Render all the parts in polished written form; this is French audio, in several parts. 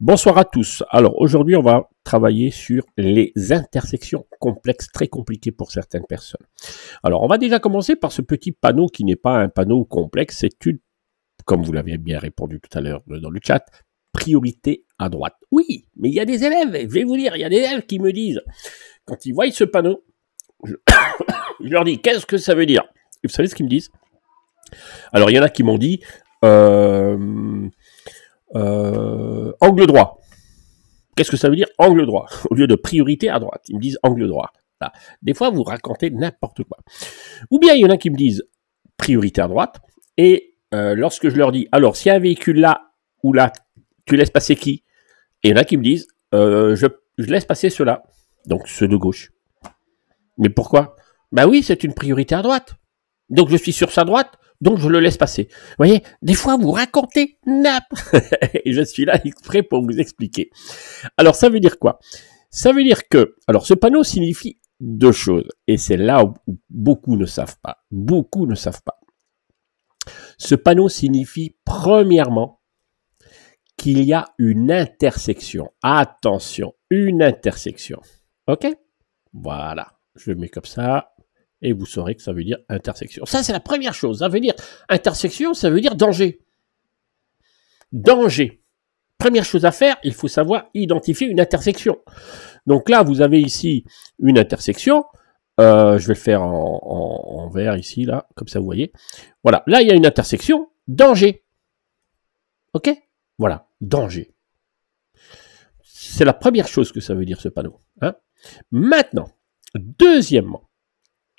Bonsoir à tous. Alors aujourd'hui, on va travailler sur les intersections complexes, très compliquées pour certaines personnes. Alors on va déjà commencer par ce petit panneau qui n'est pas un panneau complexe, c'est une, comme vous l'avez bien répondu tout à l'heure dans le chat, priorité à droite. Oui, mais il y a des élèves, je vais vous dire, il y a des élèves qui me disent, quand ils voient ce panneau, je, je leur dis, qu'est-ce que ça veut dire? Et vous savez ce qu'ils me disent? Alors il y en a qui m'ont dit, angle droit. Qu'est-ce que ça veut dire angle droit? Au lieu de priorité à droite, ils me disent angle droit. Là. Des fois, vous racontez n'importe quoi. Ou bien il y en a qui me disent priorité à droite, et lorsque je leur dis, alors s'il y a un véhicule là ou là, tu laisses passer qui? Et il y en a qui me disent, je laisse passer ceux-là, donc ceux de gauche. Mais pourquoi? Ben oui, c'est une priorité à droite. Donc je suis sur sa droite, donc je le laisse passer. Vous voyez, des fois vous racontez et je suis là exprès pour vous expliquer. Alors ça veut dire quoi? Ça veut dire que, alors ce panneau signifie deux choses, et c'est là où beaucoup ne savent pas. Beaucoup ne savent pas. Ce panneau signifie premièrement qu'il y a une intersection. Attention, une intersection. Ok? Voilà, je le mets comme ça. Et vous saurez que ça veut dire intersection. Ça, c'est la première chose. Ça veut dire intersection, ça veut dire danger. Danger. Première chose à faire, il faut savoir identifier une intersection. Donc là, vous avez ici une intersection. Je vais le faire en vert ici, là, comme ça vous voyez. Voilà, là, il y a une intersection. Danger. OK? Voilà, danger. C'est la première chose que ça veut dire, ce panneau. Hein? Maintenant, deuxièmement,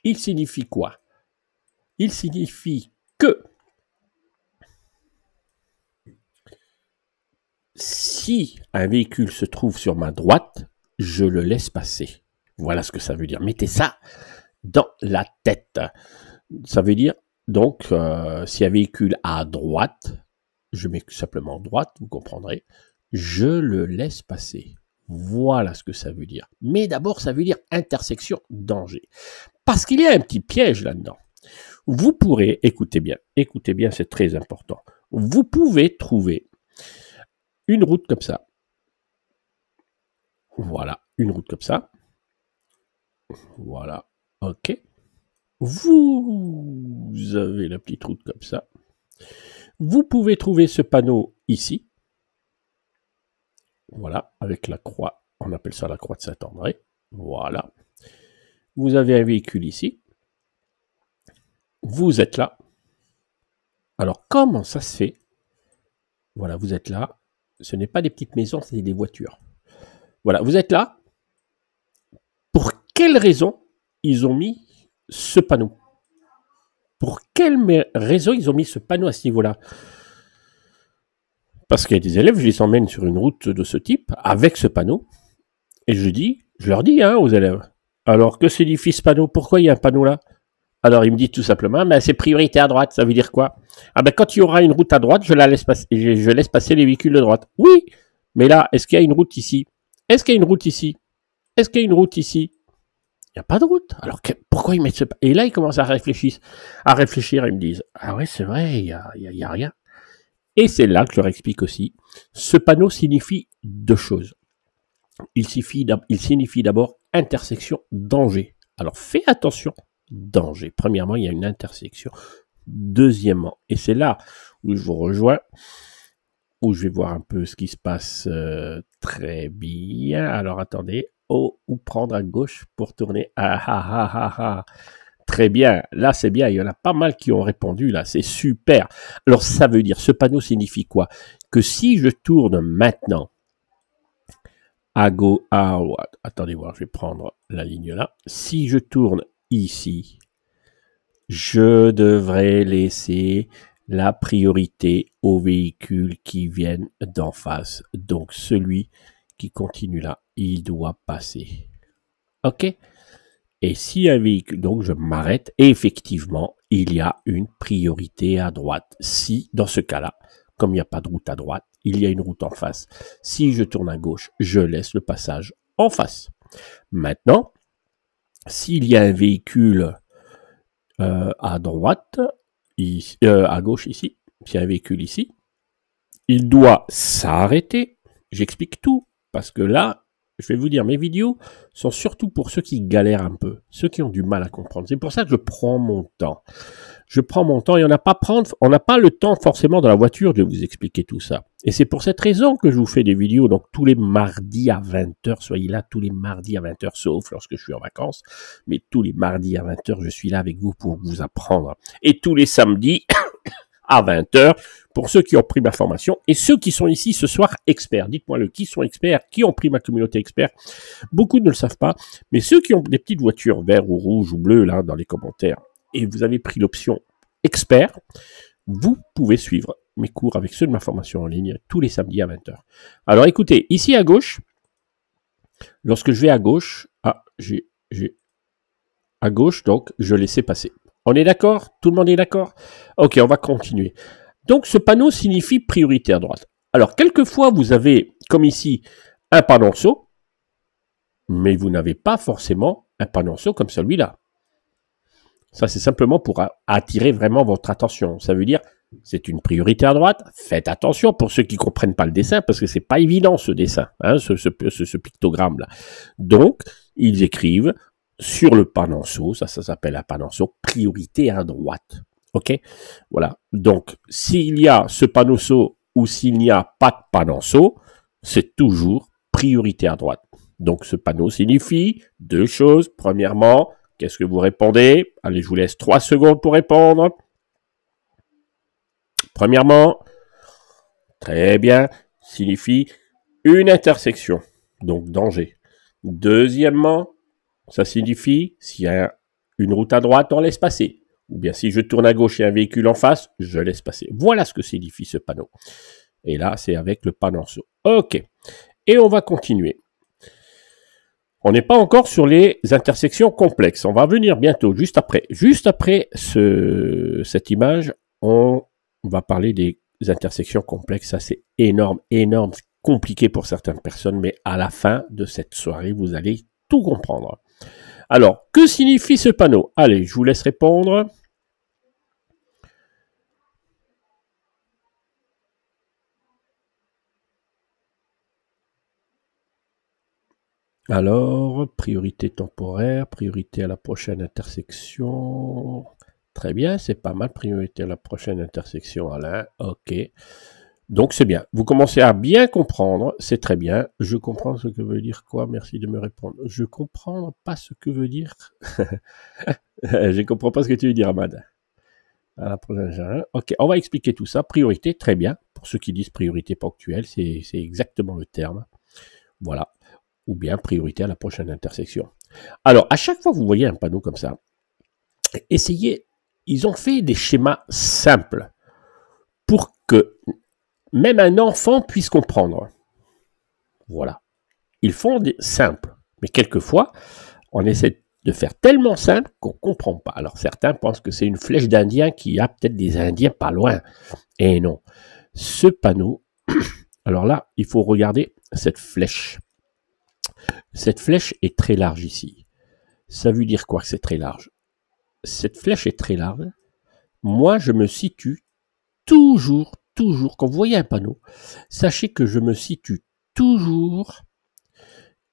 il signifie quoi? Il signifie que si un véhicule se trouve sur ma droite, je le laisse passer. Voilà ce que ça veut dire. Mettez ça dans la tête. Ça veut dire, donc, si un véhicule à droite, je mets simplement droite, vous comprendrez, je le laisse passer. Voilà ce que ça veut dire. Mais d'abord, ça veut dire intersection, danger. Parce qu'il y a un petit piège là-dedans. Vous pourrez, écoutez bien, c'est très important. Vous pouvez trouver une route comme ça. Voilà, une route comme ça. Voilà, ok. Vous avez la petite route comme ça. Vous pouvez trouver ce panneau ici. Voilà, avec la croix. On appelle ça la croix de Saint-André. Voilà. Vous avez un véhicule ici. Vous êtes là. Alors, comment ça se fait? Voilà, vous êtes là. Ce n'est pas des petites maisons, c'est des voitures. Voilà, vous êtes là. Pour quelle raison ils ont mis ce panneau? Pour quelle raison ils ont mis ce panneau à ce niveau-là? Parce qu'il y a des élèves, je les emmène sur une route de ce type, avec ce panneau, et je leur dis aux élèves, alors que signifie ce panneau? Pourquoi il y a un panneau là? Alors ils me disent tout simplement, c'est priorité à droite, ça veut dire quoi? Ah ben quand il y aura une route à droite, je laisse passer les véhicules de droite. Oui, mais là, est-ce qu'il y a une route ici? Est-ce qu'il y a une route ici? Est-ce qu'il y a une route ici? Il n'y a pas de route. Alors pourquoi ils mettent ce... Et là, ils commencent à réfléchir, ils me disent, ah ouais, c'est vrai, il y a rien. Et c'est là que je leur explique aussi, ce panneau signifie deux choses. Il signifie d'abord intersection, danger. Alors fais attention, danger. Premièrement, il y a une intersection. Deuxièmement, et c'est là où je vous rejoins, où je vais voir un peu ce qui se passe très bien. Alors attendez, ou prendre à gauche pour tourner. Très bien, là c'est bien, il y en a pas mal qui ont répondu, là c'est super. Alors ça veut dire, ce panneau signifie quoi? Que si je tourne maintenant à gauche, attendez voir, je vais prendre la ligne là. Si je tourne ici, je devrais laisser la priorité aux véhicules qui viennent d'en face. Donc celui qui continue là, il doit passer. Ok? Et si un véhicule, donc je m'arrête, et effectivement, il y a une priorité à droite. Si, dans ce cas-là, comme il n'y a pas de route à droite, il y a une route en face. Si je tourne à gauche, je laisse le passage en face. Maintenant, s'il y a un véhicule à droite, à gauche ici, s'il y a un véhicule ici, il doit s'arrêter J'explique tout, parce que là, je vais vous dire, mes vidéos sont surtout pour ceux qui galèrent un peu, ceux qui ont du mal à comprendre. C'est pour ça que je prends mon temps. Je prends mon temps et on n'a pas le temps forcément dans la voiture de vous expliquer tout ça. Et c'est pour cette raison que je vous fais des vidéos, donc tous les mardis à 20h, soyez là tous les mardis à 20h, sauf lorsque je suis en vacances, mais tous les mardis à 20h, je suis là avec vous pour vous apprendre. Et tous les samedis à 20h, pour ceux qui ont pris ma formation et ceux qui sont ici ce soir experts. Dites-moi qui sont experts, qui ont pris ma communauté expert. Beaucoup ne le savent pas, mais ceux qui ont des petites voitures vert ou rouge ou bleu là dans les commentaires et vous avez pris l'option expert, vous pouvez suivre mes cours avec ceux de ma formation en ligne tous les samedis à 20h. Alors écoutez, ici à gauche, lorsque je vais à gauche, à gauche, donc je laissais passer. On est d'accord? Tout le monde est d'accord? Ok, on va continuer. Donc, ce panneau signifie priorité à droite. Alors, quelquefois, vous avez, comme ici, un panonceau, mais vous n'avez pas forcément un panonceau comme celui-là. Ça, c'est simplement pour attirer vraiment votre attention. Ça veut dire, c'est une priorité à droite. Faites attention pour ceux qui ne comprennent pas le dessin, parce que ce n'est pas évident, ce dessin, hein, ce pictogramme-là. Donc, ils écrivent sur le panonceau, ça s'appelle un panonceau, priorité à droite. Ok, voilà. Donc, s'il y a ce panonceau ou s'il n'y a pas de panonceau, c'est toujours priorité à droite. Donc, ce panneau signifie deux choses. Premièrement, qu'est-ce que vous répondez? Allez, je vous laisse 3 secondes pour répondre. Premièrement, très bien, signifie une intersection, donc danger. Deuxièmement, ça signifie s'il y a une route à droite, on laisse passer. Ou bien si je tourne à gauche et un véhicule en face, je laisse passer. Voilà ce que signifie ce panneau. Et là, c'est avec le panonceau. Ok. Et on va continuer. On n'est pas encore sur les intersections complexes. On va venir bientôt, juste après. Juste après cette image, on va parler des intersections complexes. Ça, c'est énorme, énorme, compliqué pour certaines personnes. Mais à la fin de cette soirée, vous allez tout comprendre. Alors, que signifie ce panneau? Allez, je vous laisse répondre. Alors, priorité temporaire, priorité à la prochaine intersection. Très bien, c'est pas mal, priorité à la prochaine intersection, Alain. Ok. Donc, c'est bien. Vous commencez à bien comprendre, c'est très bien. Je comprends ce que veut dire quoi? Merci de me répondre. Je comprends pas ce que veut dire. Je comprends pas ce que tu veux dire, Ahmad. À la prochaine. Ok, on va expliquer tout ça. Priorité, très bien. Pour ceux qui disent priorité ponctuelle, c'est exactement le terme. Voilà. Ou bien priorité à la prochaine intersection. Alors, à chaque fois que vous voyez un panneau comme ça, essayez, ils ont fait des schémas simples pour que même un enfant puisse comprendre. Voilà. Ils font des simples, mais quelquefois, on essaie de faire tellement simple qu'on ne comprend pas. Alors, certains pensent que c'est une flèche d'Indien qui a peut-être des Indiens pas loin. Et non. Ce panneau, alors là, il faut regarder cette flèche. Cette flèche est très large ici. Ça veut dire quoi que c'est très large? Cette flèche est très large. Moi, je me situe toujours, quand vous voyez un panneau, sachez que je me situe toujours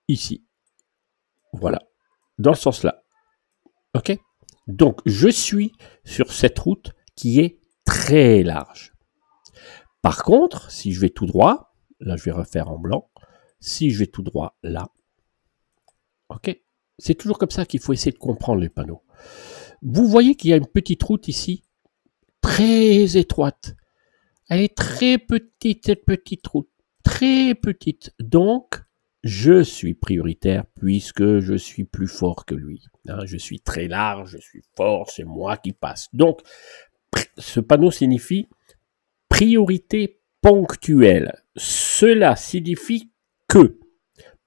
ici. Voilà. Dans ce sens-là. OK? Donc, je suis sur cette route qui est très large. Par contre, si je vais tout droit, là, je vais refaire en blanc. Si je vais tout droit, là, OK? C'est toujours comme ça qu'il faut essayer de comprendre les panneaux. Vous voyez qu'il y a une petite route ici, très étroite. Elle est très petite, cette petite route. Très petite. Donc, je suis prioritaire puisque je suis plus fort que lui. Je suis très large, je suis fort, c'est moi qui passe. Donc, ce panneau signifie priorité ponctuelle. Cela signifie que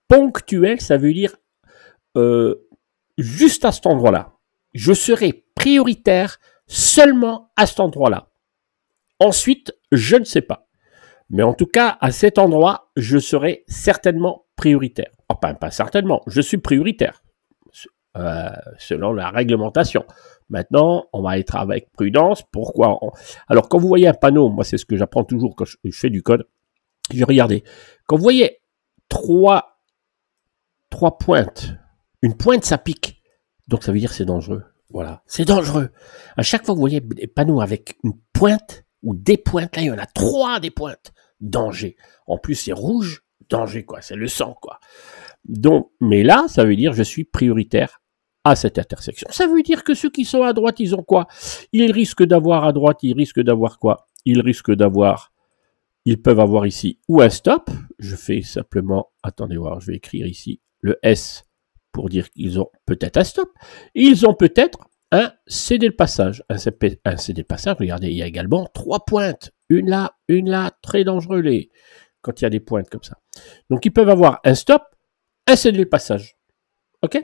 ponctuel, ça veut dire juste à cet endroit-là. Je serai prioritaire seulement à cet endroit-là. Ensuite, je ne sais pas. Mais en tout cas, à cet endroit, je serai certainement prioritaire. Enfin, pas certainement, je suis prioritaire, selon la réglementation. Maintenant, on va être avec prudence. Pourquoi? Alors, quand vous voyez un panneau, moi, c'est ce que j'apprends toujours quand je fais du code. J'ai regardé. Quand vous voyez trois pointes, une pointe, ça pique. Donc, ça veut dire que c'est dangereux. Voilà, c'est dangereux. À chaque fois que vous voyez des panneaux avec une pointe ou des pointes, là, il y en a 3 des pointes. Danger. En plus, c'est rouge, danger, quoi. C'est le sang, quoi. Donc, mais là, ça veut dire que je suis prioritaire à cette intersection. Ça veut dire que ceux qui sont à droite, ils ont quoi? Ils risquent d'avoir à droite, ils risquent d'avoir quoi? Ils peuvent avoir ici ou un stop. Je fais simplement, attendez voir, je vais écrire ici le S pour dire qu'ils ont peut-être un stop. Ils ont peut-être un céder le passage. Un céder le passage, regardez, il y a également 3 pointes. Une là, très dangereux quand il y a des pointes comme ça. Donc ils peuvent avoir un stop, un céder le passage. OK?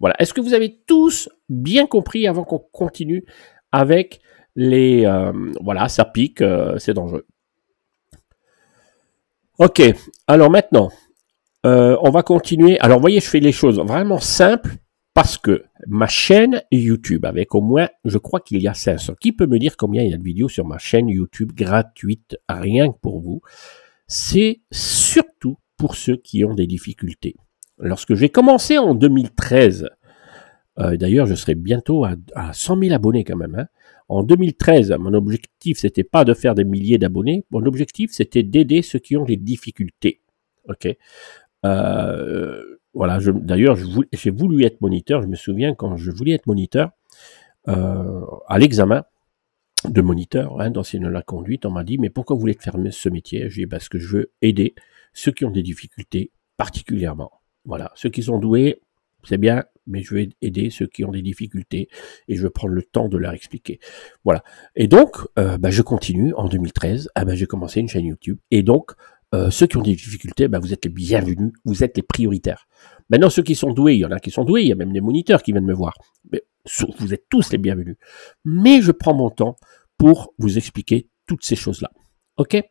Voilà. Est-ce que vous avez tous bien compris avant qu'on continue avec les... voilà, ça pique, c'est dangereux. OK. Alors maintenant, on va continuer. Alors, vous voyez, je fais les choses vraiment simples parce que ma chaîne YouTube, avec au moins, je crois qu'il y a 500. Qui peut me dire combien il y a de vidéos sur ma chaîne YouTube gratuite, rien que pour vous? C'est surtout pour ceux qui ont des difficultés. Lorsque j'ai commencé en 2013, d'ailleurs, je serai bientôt à 100 000 abonnés quand même. Hein. En 2013, mon objectif, c'était pas de faire des milliers d'abonnés. Mon objectif, c'était d'aider ceux qui ont des difficultés. OK. Voilà. D'ailleurs, j'ai voulu être moniteur. Je me souviens quand je voulais être moniteur à l'examen de moniteur, hein, d'enseignant la conduite, on m'a dit mais pourquoi vous voulez faire ce métier? J'ai dit parce que je veux aider ceux qui ont des difficultés particulièrement. Voilà. Ceux qui sont doués, c'est bien, mais je veux aider ceux qui ont des difficultés et je veux prendre le temps de leur expliquer. Voilà. Et donc, je continue. En 2013, j'ai commencé une chaîne YouTube. Et donc, ceux qui ont des difficultés, vous êtes les bienvenus, vous êtes les prioritaires. Maintenant, ceux qui sont doués, il y en a qui sont doués, il y a même des moniteurs qui viennent me voir. Mais vous êtes tous les bienvenus. Mais je prends mon temps pour vous expliquer toutes ces choses-là. OK?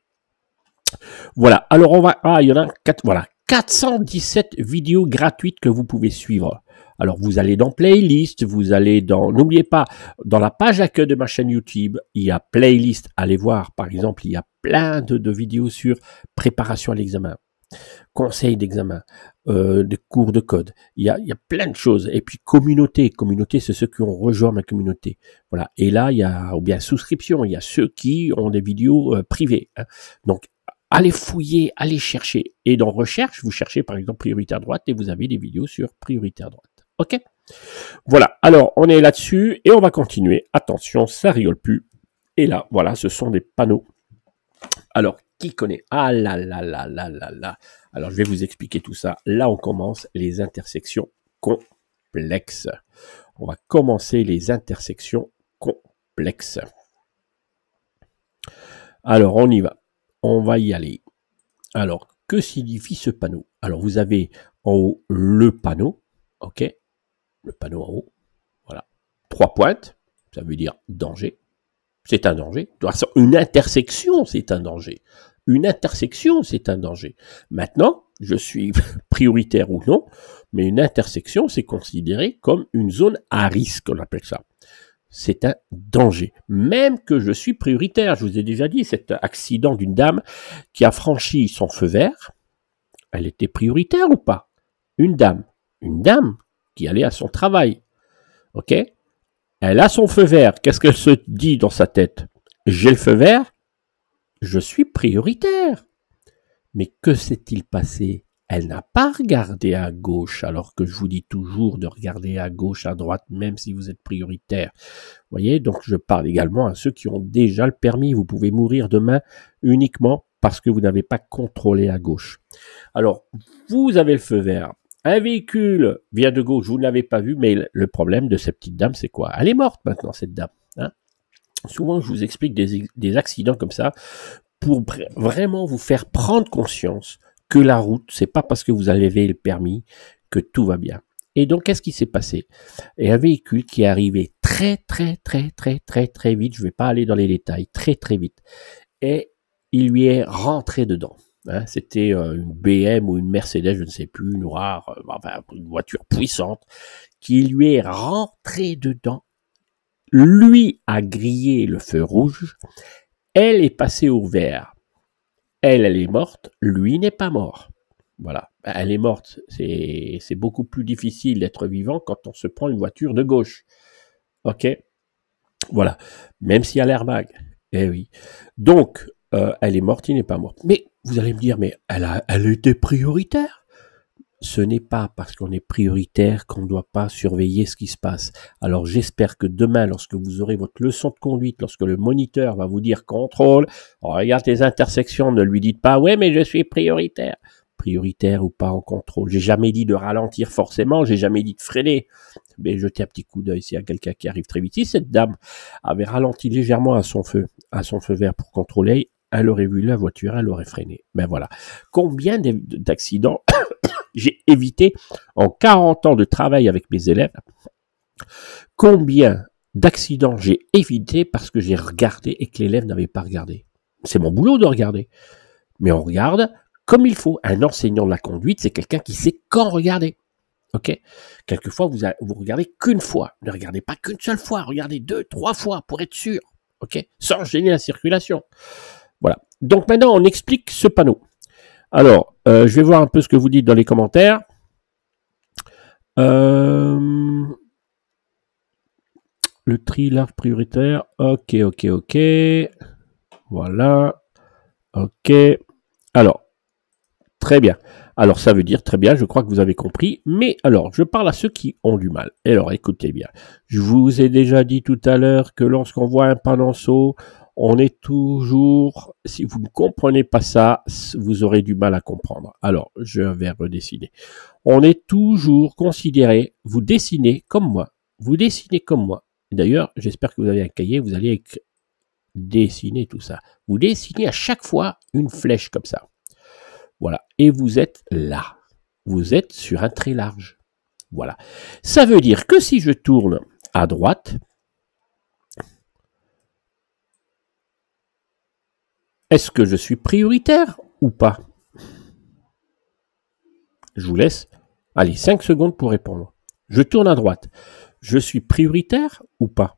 Voilà. Alors, il y en a 417 vidéos gratuites que vous pouvez suivre. Alors, vous allez dans Playlist, n'oubliez pas, dans la page d'accueil de ma chaîne YouTube, il y a Playlist. Allez voir, par exemple, il y a plein de vidéos sur préparation à l'examen, conseils d'examen, des cours de code. Il y a plein de choses. Et puis, communauté, c'est ceux qui ont rejoint ma communauté. Voilà. Et là, il y a, ou bien souscription, il y a ceux qui ont des vidéos privées. Hein. Donc, allez fouiller, allez chercher. Et dans recherche, vous cherchez par exemple prioritaire droite et vous avez des vidéos sur prioritaire droite. OK? Voilà. Alors, on est là-dessus et on va continuer. Attention, ça rigole plus. Et là, voilà, ce sont des panneaux. Alors, qui connaît? Ah là là là là là là. Alors, je vais vous expliquer tout ça. Là, on commence les intersections complexes. On va commencer les intersections complexes. Alors, on y va. On va y aller. Alors, que signifie ce panneau? Alors, vous avez en haut le panneau, OK? Le panneau en haut, voilà. 3 pointes, ça veut dire danger. C'est un danger. Une intersection, c'est un danger. Une intersection, c'est un danger. Maintenant, je suis prioritaire ou non, mais une intersection, c'est considéré comme une zone à risque, on appelle ça. C'est un danger. Même que je suis prioritaire, je vous ai déjà dit, cet accident d'une dame qui a franchi son feu vert, elle était prioritaire ou pas? Une dame qui allait à son travail, ok? Elle a son feu vert, qu'est-ce qu'elle se dit dans sa tête? J'ai le feu vert, je suis prioritaire. Mais que s'est-il passé? Elle n'a pas regardé à gauche, alors que je vous dis toujours de regarder à gauche, à droite, même si vous êtes prioritaire. Vous voyez, donc je parle également à ceux qui ont déjà le permis. Vous pouvez mourir demain uniquement parce que vous n'avez pas contrôlé à gauche. Alors, vous avez le feu vert. Un véhicule vient de gauche, vous ne l'avez pas vu, mais le problème de cette petite dame, c'est quoi? Elle est morte maintenant, cette dame. Hein? Souvent, je vous explique des accidents comme ça pour vraiment vous faire prendre conscience que la route, c'est pas parce que vous avez le permis que tout va bien. Et donc, qu'est-ce qui s'est passé? Et un véhicule qui est arrivé très vite, je ne vais pas aller dans les détails, très vite, et il lui est rentré dedans. Hein, c'était une BM ou une Mercedes, je ne sais plus, noire, une voiture puissante, qui lui est rentrée dedans. Lui a grillé le feu rouge, elle est passée au vert. Elle est morte, lui n'est pas mort. Voilà, elle est morte. C'est beaucoup plus difficile d'être vivant quand on se prend une voiture de gauche. Ok, voilà, même s'il y a l'airbag. Eh oui. Donc, elle est morte, il n'est pas mort. Mais vous allez me dire, mais elle était prioritaire. Ce n'est pas parce qu'on est prioritaire qu'on ne doit pas surveiller ce qui se passe. Alors j'espère que demain, lorsque vous aurez votre leçon de conduite, lorsque le moniteur va vous dire contrôle, regarde les intersections, ne lui dites pas ouais mais je suis prioritaire. Prioritaire ou pas en contrôle. J'ai jamais dit de ralentir forcément, j'ai jamais dit de freiner. Mais jetez un petit coup d'œil s'il y a quelqu'un qui arrive très vite. Si cette dame avait ralenti légèrement à son feu vert pour contrôler, elle aurait vu la voiture, elle aurait freiné. Ben voilà. Combien d'accidents j'ai évité en 40 ans de travail avec mes élèves? Combien d'accidents j'ai évité parce que j'ai regardé et que l'élève n'avait pas regardé? C'est mon boulot de regarder. Mais on regarde comme il faut. Un enseignant de la conduite, c'est quelqu'un qui sait quand regarder. Ok. Quelquefois, vous regardez qu'une fois. Ne regardez pas qu'une seule fois. Regardez 2, 3 fois pour être sûr. Ok. Sans gêner la circulation. Voilà. Donc maintenant, on explique ce panneau. Alors, je vais voir un peu ce que vous dites dans les commentaires. Le tri large prioritaire. Ok. Voilà. Ok. Alors, très bien. Alors, ça veut dire très bien, je crois que vous avez compris. Mais alors, je parle à ceux qui ont du mal. Alors, écoutez bien. Je vous ai déjà dit tout à l'heure que lorsqu'on voit un panonceau, on est toujours... Si vous ne comprenez pas ça, vous aurez du mal à comprendre. Alors, je vais redessiner. On est toujours considéré, vous dessinez comme moi. Vous dessinez comme moi. D'ailleurs, j'espère que vous avez un cahier, vous allez dessiner tout ça. Vous dessinez à chaque fois une flèche comme ça. Voilà. Et vous êtes là. Vous êtes sur un trait large. Voilà. Ça veut dire que si je tourne à droite, est-ce que je suis prioritaire ou pas? Je vous laisse, allez, 5 secondes pour répondre. Je tourne à droite. Je suis prioritaire ou pas?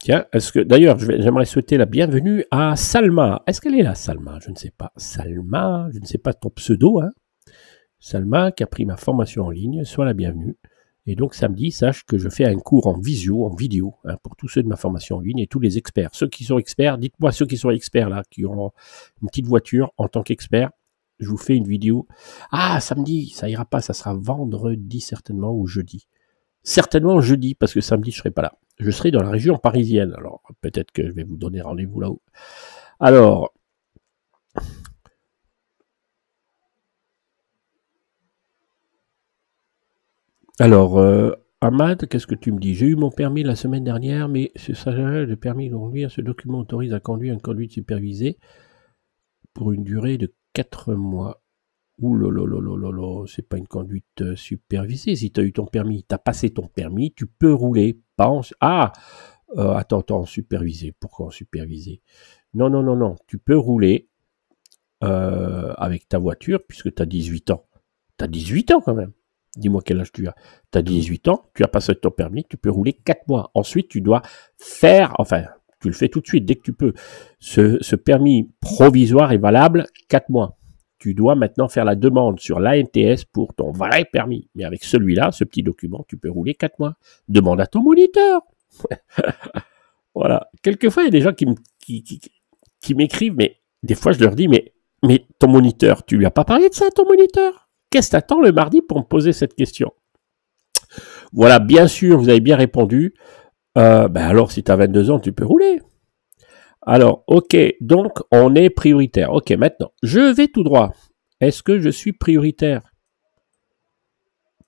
Tiens, est-ce que d'ailleurs, j'aimerais souhaiter la bienvenue à Salma. Est-ce qu'elle est là, Salma? Je ne sais pas. Salma, je ne sais pas ton pseudo, hein. Salma, qui a pris ma formation en ligne, sois la bienvenue. Et donc samedi, sache que je fais un cours en vidéo, hein, pour tous ceux de ma formation en ligne et tous les experts. Ceux qui sont experts, dites-moi ceux qui sont experts là, qui ont une petite voiture en tant qu'expert. Je vous fais une vidéo. Ah, samedi, ça ira pas, ça sera vendredi certainement ou jeudi. Certainement jeudi, parce que samedi, je ne serai pas là. Je serai dans la région parisienne. Alors, peut-être que je vais vous donner rendez-vous là-haut. Alors, Ahmad, qu'est-ce que tu me dis? J'ai eu mon permis la semaine dernière, mais le permis de conduire, ce document autorise à conduire une conduite supervisée pour une durée de 4 mois. Ouh là là là là là là, c'est pas une conduite supervisée. Si tu as eu ton permis, tu as passé ton permis, tu peux rouler. Pas en... Ah, attends, supervisé. Pourquoi en supervisé? Non. Tu peux rouler avec ta voiture puisque tu as 18 ans. Tu as 18 ans quand même. Dis-moi quel âge tu as. Tu as 18 ans, tu as passé ton permis, tu peux rouler 4 mois. Ensuite, tu dois faire, enfin, tu le fais tout de suite dès que tu peux. Ce permis provisoire est valable 4 mois. Tu dois maintenant faire la demande sur l'ANTS pour ton vrai permis. Mais avec celui-là, ce petit document, tu peux rouler 4 mois. Demande à ton moniteur. Voilà. Quelquefois, il y a des gens qui m'écrivent, mais des fois, je leur dis, mais ton moniteur, tu lui as pas parlé de ça, ton moniteur? Qu'est-ce que t'attends le mardi pour me poser cette question? Voilà, bien sûr, vous avez bien répondu. Alors, si tu as 22 ans, tu peux rouler. Alors, ok, donc on est prioritaire. Ok, maintenant, je vais tout droit. Est-ce que je suis prioritaire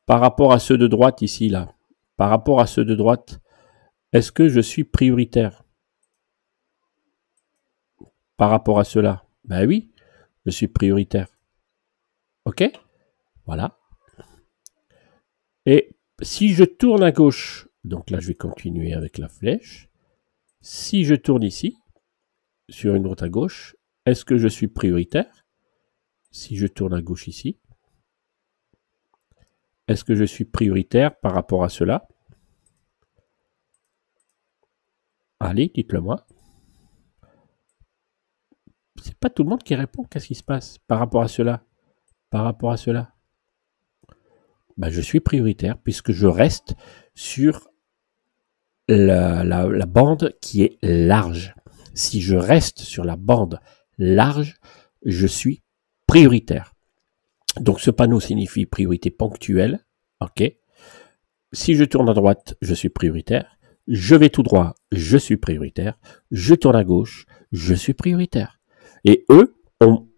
par rapport à ceux de droite ici, là? Par rapport à ceux de droite, est-ce que je suis prioritaire par rapport à ceux-là? Ben oui, je suis prioritaire. Ok? Voilà. Et si je tourne à gauche, donc là je vais continuer avec la flèche. Si je tourne ici, sur une route à gauche, est-ce que je suis prioritaire? Si je tourne à gauche ici, est-ce que je suis prioritaire par rapport à cela? Allez, dites-le moi. C'est pas tout le monde qui répond. Qu'est-ce qui se passe par rapport à cela? Par rapport à cela? Ben, je suis prioritaire puisque je reste sur la bande qui est large. Si je reste sur la bande large, je suis prioritaire. Donc ce panneau signifie priorité ponctuelle. OK. Si je tourne à droite, je suis prioritaire. Je vais tout droit, je suis prioritaire. Je tourne à gauche, je suis prioritaire. Et eux ont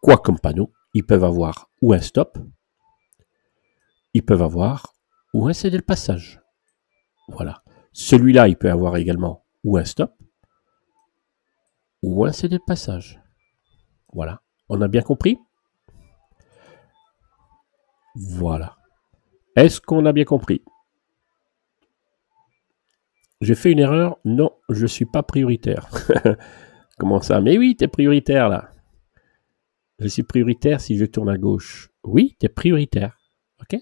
quoi comme panneau? Ils peuvent avoir ou un stop, ils peuvent avoir ou un céder le passage. Voilà. Celui-là, il peut avoir également ou un stop ou un céder le passage. Voilà. On a bien compris? Voilà. Est-ce qu'on a bien compris? J'ai fait une erreur? Non, je ne suis pas prioritaire. Comment ça? Mais oui, tu es prioritaire là. Je suis prioritaire si je tourne à gauche. Oui, tu es prioritaire. OK?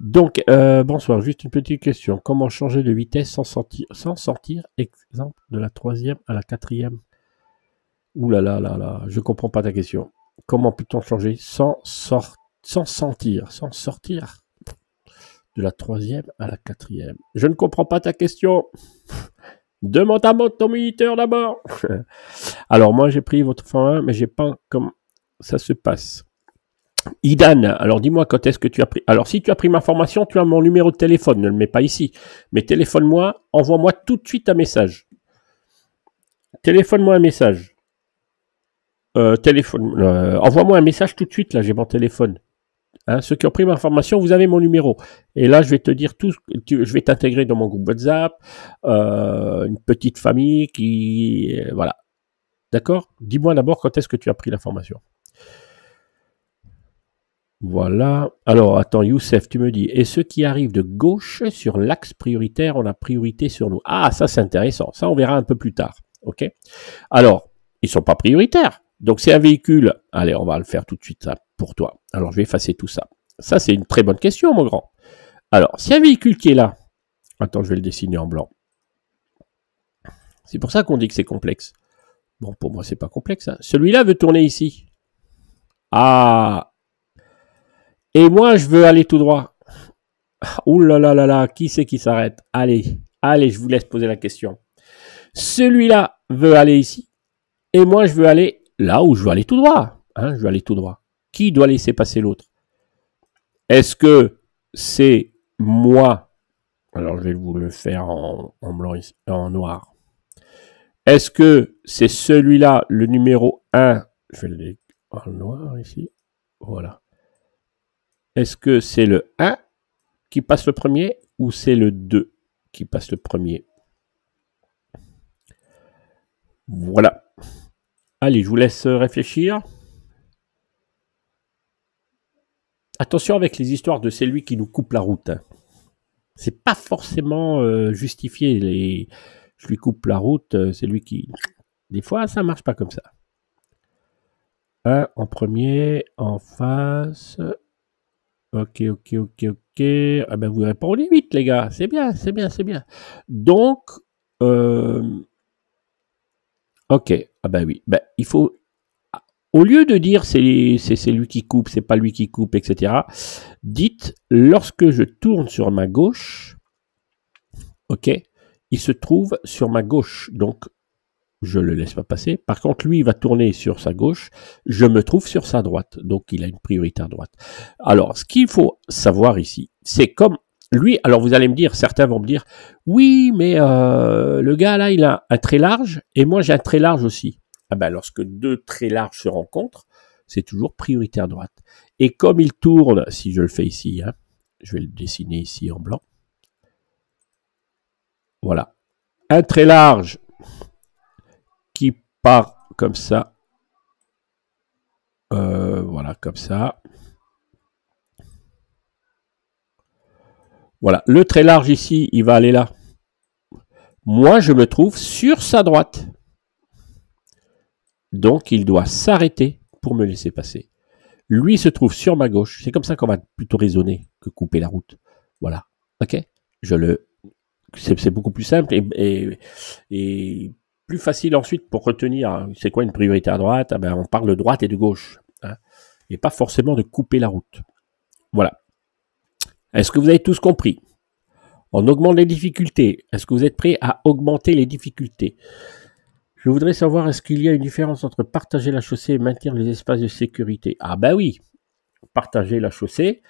Donc, bonsoir, juste une petite question. Comment changer de vitesse sans sortir, exemple, de la 3e à la 4e? Ouh là là là là, je ne comprends pas ta question. Comment peut-on changer sans sortir de la 3e à la 4e? Je ne comprends pas ta question. Demande à ton moniteur d'abord. Alors, moi, j'ai pris votre format, mais j'ai pas comment ça se passe. Idan, alors dis-moi quand est-ce que tu as pris. Alors, si tu as pris ma formation, tu as mon numéro de téléphone. Ne le mets pas ici. Mais téléphone-moi, envoie-moi tout de suite un message. Téléphone-moi un message. Envoie-moi un message tout de suite, là, j'ai mon téléphone. Hein, ceux qui ont pris ma formation, vous avez mon numéro. Et là, je vais te dire tout. Je vais t'intégrer dans mon groupe WhatsApp. Une petite famille qui. Voilà. D'accord? Dis-moi d'abord quand est-ce que tu as pris la formation. Voilà. Alors, attends, Youssef, tu me dis, et ceux qui arrivent de gauche sur l'axe prioritaire ont la priorité sur nous. Ah, ça, c'est intéressant. Ça, on verra un peu plus tard. OK? Alors, ils ne sont pas prioritaires. Donc, c'est un véhicule. Allez, on va le faire tout de suite ça, pour toi. Alors, je vais effacer tout ça. Ça, c'est une très bonne question, mon grand. Alors, si un véhicule qui est là, attends, je vais le dessiner en blanc. C'est pour ça qu'on dit que c'est complexe. Bon, pour moi, c'est pas complexe. Hein. Celui-là veut tourner ici. Ah. Et moi, je veux aller tout droit. Ouh là là là là, qui c'est qui s'arrête? Allez, allez, je vous laisse poser la question. Celui-là veut aller ici. Et moi, je veux aller là où je veux aller tout droit. Hein, je veux aller tout droit. Qui doit laisser passer l'autre? Est-ce que c'est moi? Alors, je vais vous le faire en blanc, en noir. Est-ce que c'est celui-là, le numéro 1? Je vais le mettre en noir ici. Voilà. Est-ce que c'est le 1 qui passe le premier ou c'est le 2 qui passe le premier? Voilà. Allez, je vous laisse réfléchir. Attention avec les histoires de c'est lui qui nous coupe la route. C'est pas forcément justifié. Je lui coupe la route, c'est lui qui... Des fois, ça marche pas comme ça. 1 en premier, en face. Ok. Ah ben, vous répondez vite, les gars. C'est bien. Donc, ok. Ah ben oui. Ben, il faut... Au lieu de dire c'est lui qui coupe, c'est pas lui qui coupe, etc., dites lorsque je tourne sur ma gauche, ok, il se trouve sur ma gauche, donc je ne le laisse pas passer. Par contre, lui, il va tourner sur sa gauche, je me trouve sur sa droite, donc il a une priorité à droite. Alors, ce qu'il faut savoir ici, c'est comme lui, alors vous allez me dire, certains vont me dire, oui, mais le gars là, il a un trait large, et moi j'ai un trait large aussi. Ah ben, lorsque deux traits larges se rencontrent, c'est toujours priorité à droite. Et comme il tourne, si je le fais ici, hein, je vais le dessiner ici en blanc. Voilà. Un trait large qui part comme ça. Voilà, comme ça. Voilà. Le trait large ici, il va aller là. Moi, je me trouve sur sa droite. Donc, il doit s'arrêter pour me laisser passer. Lui se trouve sur ma gauche. C'est comme ça qu'on va plutôt raisonner que couper la route. Voilà. OK? Je le C'est beaucoup plus simple et plus facile ensuite pour retenir. C'est quoi une priorité à droite? Ben, on parle de droite et de gauche. Hein, et pas forcément de couper la route. Voilà. Est-ce que vous avez tous compris? On augmente les difficultés. Est-ce que vous êtes prêts à augmenter les difficultés? Je voudrais savoir, est-ce qu'il y a une différence entre partager la chaussée et maintenir les espaces de sécurité? Ah ben oui, partager la chaussée,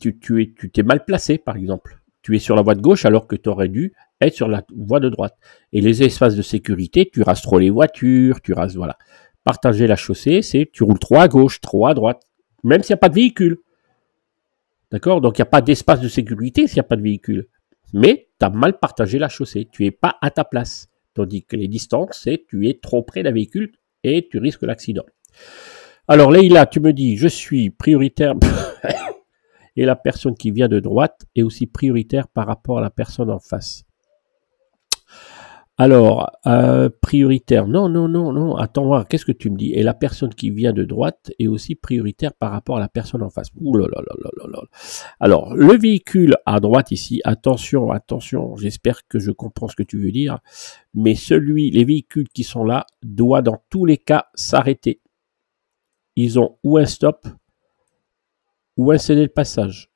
tu t'es mal placé, par exemple. Tu es sur la voie de gauche alors que tu aurais dû être sur la voie de droite. Et les espaces de sécurité, tu rases trop les voitures, tu rases, voilà. Partager la chaussée, c'est tu roules trop à gauche, trop à droite, même s'il n'y a pas de véhicule. D'accord? Donc, il n'y a pas d'espace de sécurité s'il n'y a pas de véhicule. Mais tu as mal partagé la chaussée. Tu n'es pas à ta place. Tandis que les distances, c'est tu es trop près d'un véhicule et tu risques l'accident. Alors, Leïla, tu me dis, je suis prioritaire et la personne qui vient de droite est aussi prioritaire par rapport à la personne en face. Alors, prioritaire, non, attends voir, qu'est-ce que tu me dis? Et la personne qui vient de droite est aussi prioritaire par rapport à la personne en face. Ouh là là là là là. Alors, le véhicule à droite ici, attention, j'espère que je comprends ce que tu veux dire, mais les véhicules qui sont là doivent dans tous les cas s'arrêter. Ils ont ou un stop, ou un céder le passage,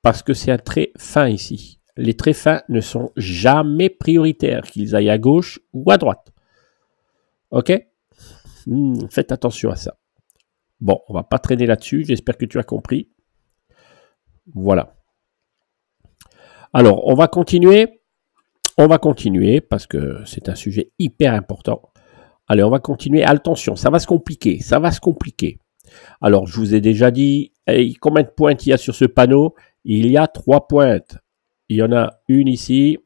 parce que c'est un trait fin ici. Les traits fins ne sont jamais prioritaires, qu'ils aillent à gauche ou à droite. Ok? Faites attention à ça. Bon, on va pas traîner là-dessus. J'espère que tu as compris. Voilà. Alors, on va continuer. On va continuer parce que c'est un sujet hyper important. Allez, on va continuer. Attention, ça va se compliquer. Ça va se compliquer. Alors, je vous ai déjà dit, combien de pointes il y a sur ce panneau? Il y a 3 pointes. Il y en a une ici.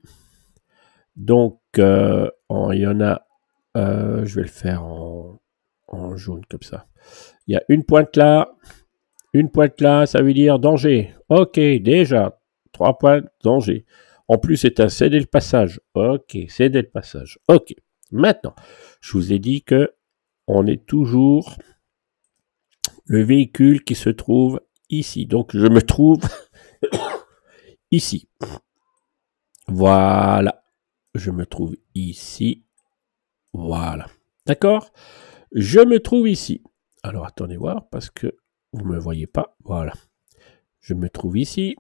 Donc, il y en a, je vais le faire en jaune comme ça. Il y a une pointe là, ça veut dire danger. Ok, déjà, 3 points, danger. En plus, c'est un céder le passage. Ok, céder le passage. Ok, maintenant, je vous ai dit que on est toujours le véhicule qui se trouve ici. Donc, je me trouve ici. Voilà. Je me trouve ici. Voilà. D'accord? Je me trouve ici. Alors, attendez voir parce que vous ne me voyez pas. Voilà. Je me trouve ici.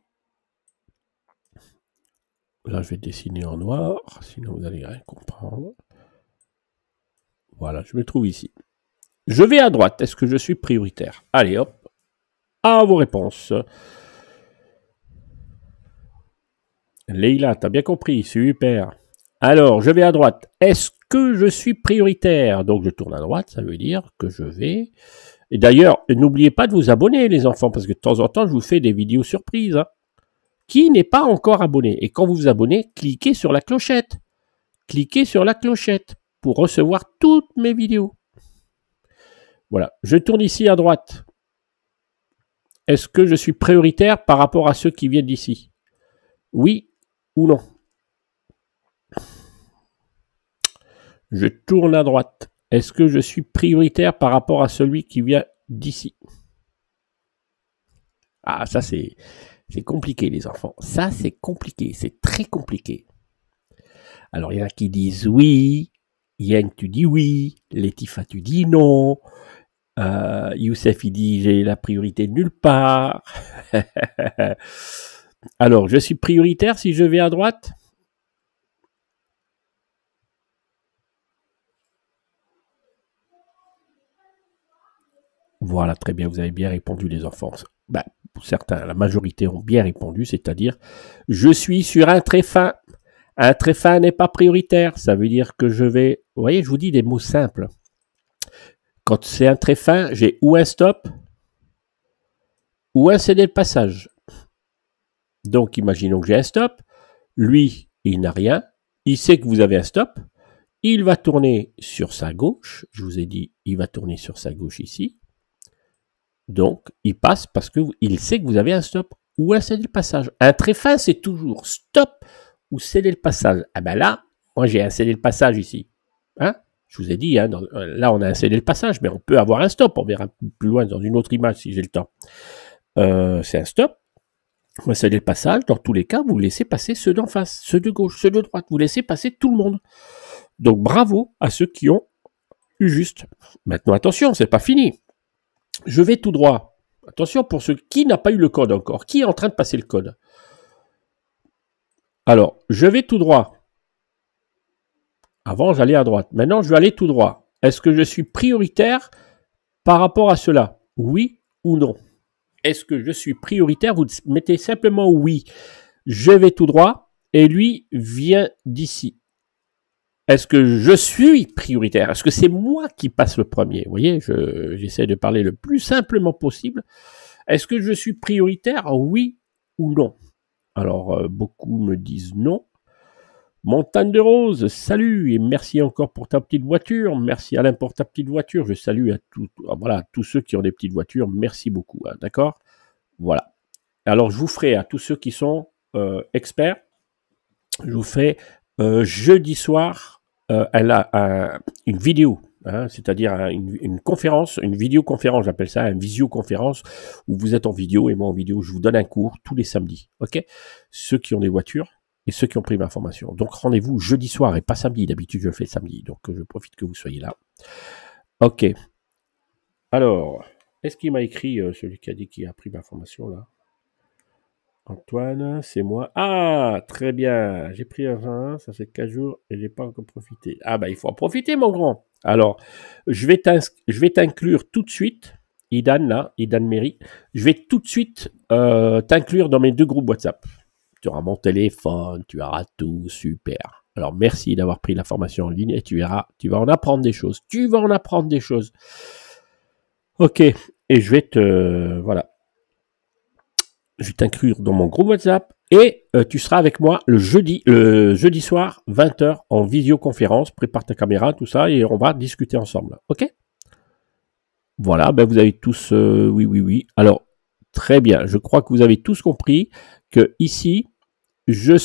Là, je vais dessiner en noir, sinon vous n'allez rien comprendre. Voilà, je me trouve ici. Je vais à droite. Est-ce que je suis prioritaire? Allez, hop. À vos réponses. Leïla, t'as bien compris. Super. Alors, je vais à droite. Est-ce que je suis prioritaire? Donc, je tourne à droite. Ça veut dire que je vais... Et d'ailleurs, n'oubliez pas de vous abonner, les enfants, parce que de temps en temps, je vous fais des vidéos surprises. Hein. Qui n'est pas encore abonné? Et quand vous vous abonnez, cliquez sur la clochette. Cliquez sur la clochette pour recevoir toutes mes vidéos. Voilà. Je tourne ici à droite. Est-ce que je suis prioritaire par rapport à ceux qui viennent d'ici? Oui ou non? Je tourne à droite. Est-ce que je suis prioritaire par rapport à celui qui vient d'ici? Ah, ça c'est compliqué les enfants. Ça c'est compliqué, c'est très compliqué. Alors il y en a qui disent oui, Yann tu dis oui, Laetifa tu dis non, Youssef il dit j'ai la priorité nulle part. Alors je suis prioritaire si je vais à droite? Voilà, très bien, vous avez bien répondu les enfants. Ben, pour certains, la majorité ont bien répondu, c'est-à-dire je suis sur un trait fin. Un trait fin n'est pas prioritaire, ça veut dire que je vais... Vous voyez, je vous dis des mots simples. Quand c'est un trait fin, j'ai ou un stop, ou un céder le passage. Donc, imaginons que j'ai un stop. Lui, il n'a rien. Il sait que vous avez un stop. Il va tourner sur sa gauche. Je vous ai dit, il va tourner sur sa gauche ici. Donc, il passe parce qu'il sait que vous avez un stop ou un céder le passage. Un trait fin, c'est toujours stop ou céder le passage. Ah ben là, moi, j'ai un céder le passage ici. Hein? Je vous ai dit, hein, là, on a un céder le passage, mais on peut avoir un stop. On verra plus loin dans une autre image si j'ai le temps. C'est un stop. Moi, c'est le passage. Dans tous les cas, vous laissez passer ceux d'en face, ceux de gauche, ceux de droite. Vous laissez passer tout le monde. Donc, bravo à ceux qui ont eu juste. Maintenant, attention, c'est pas fini. Je vais tout droit. Attention pour ceux qui n'ont pas eu le code encore. Qui est en train de passer le code? Alors, je vais tout droit. Avant, j'allais à droite. Maintenant, je vais aller tout droit. Est-ce que je suis prioritaire par rapport à cela? Oui ou non? Est-ce que je suis prioritaire? Vous mettez simplement oui. Je vais tout droit et lui vient d'ici. Est-ce que je suis prioritaire? Est-ce que c'est moi qui passe le premier? Vous voyez, j'essaie de parler le plus simplement possible. Est-ce que je suis prioritaire? Oui ou non? Alors, beaucoup me disent non. Montagne de Rose, salut et merci encore pour ta petite voiture. Merci Alain pour ta petite voiture. Je salue à tous ceux qui ont des petites voitures. Merci beaucoup, hein, d'accord? Voilà. Alors, je vous ferai à tous ceux qui sont experts, je vous fais jeudi soir, elle a une vidéo, hein, c'est-à-dire une conférence, une vidéoconférence, j'appelle ça, une visioconférence, où vous êtes en vidéo et moi en vidéo, je vous donne un cours tous les samedis, ok? Ceux qui ont des voitures et ceux qui ont pris ma formation. Donc rendez-vous jeudi soir et pas samedi, d'habitude je le fais samedi, donc je profite que vous soyez là. Ok. Alors, est-ce qu'il m'a écrit celui qui a dit qu'il a pris ma formation là? Antoine, c'est moi. Ah, très bien. J'ai pris un vin, ça fait 4 jours et j'ai pas encore profité. Ah, bah, il faut en profiter, mon grand. Alors, je vais t'inclure tout de suite, Idan, là, Idan Méry. Je vais tout de suite t'inclure dans mes 2 groupes WhatsApp. Tu auras mon téléphone, tu auras tout, super. Alors, merci d'avoir pris la formation en ligne et tu verras, tu vas en apprendre des choses. Tu vas en apprendre des choses. Ok, et je vais voilà. Je vais t'inclure dans mon groupe WhatsApp et tu seras avec moi le jeudi soir, 20h, en visioconférence. Prépare ta caméra, tout ça, et on va discuter ensemble. OK? Voilà, ben vous avez tous... oui. Alors, très bien. Je crois que vous avez tous compris que ici, j'ai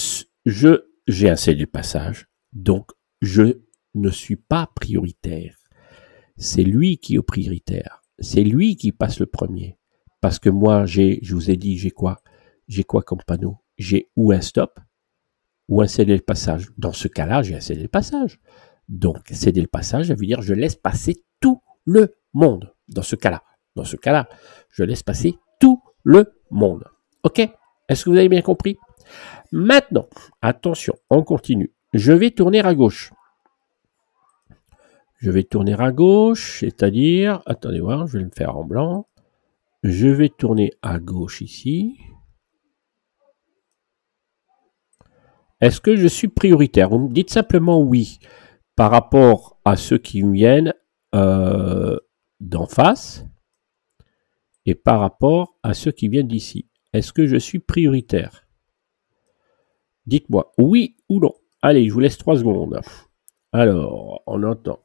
un CD de passage, donc je ne suis pas prioritaire. C'est lui qui est prioritaire. C'est lui qui passe le premier. Parce que moi, je vous ai dit, j'ai quoi? J'ai quoi comme panneau? J'ai ou un stop, ou un céder le passage. Dans ce cas-là, j'ai un céder le passage. Donc, céder le passage, ça veut dire je laisse passer tout le monde. Dans ce cas-là, je laisse passer tout le monde. OK? Est-ce que vous avez bien compris? Maintenant, attention, on continue. Je vais tourner à gauche. Je vais tourner à gauche, c'est-à-dire, attendez voir, je vais le faire en blanc. Je vais tourner à gauche ici. Est-ce que je suis prioritaire? Vous me dites simplement oui par rapport à ceux qui viennent d'en face et par rapport à ceux qui viennent d'ici. Est-ce que je suis prioritaire? Dites-moi oui ou non. Allez, je vous laisse 3 secondes. Alors, on entend.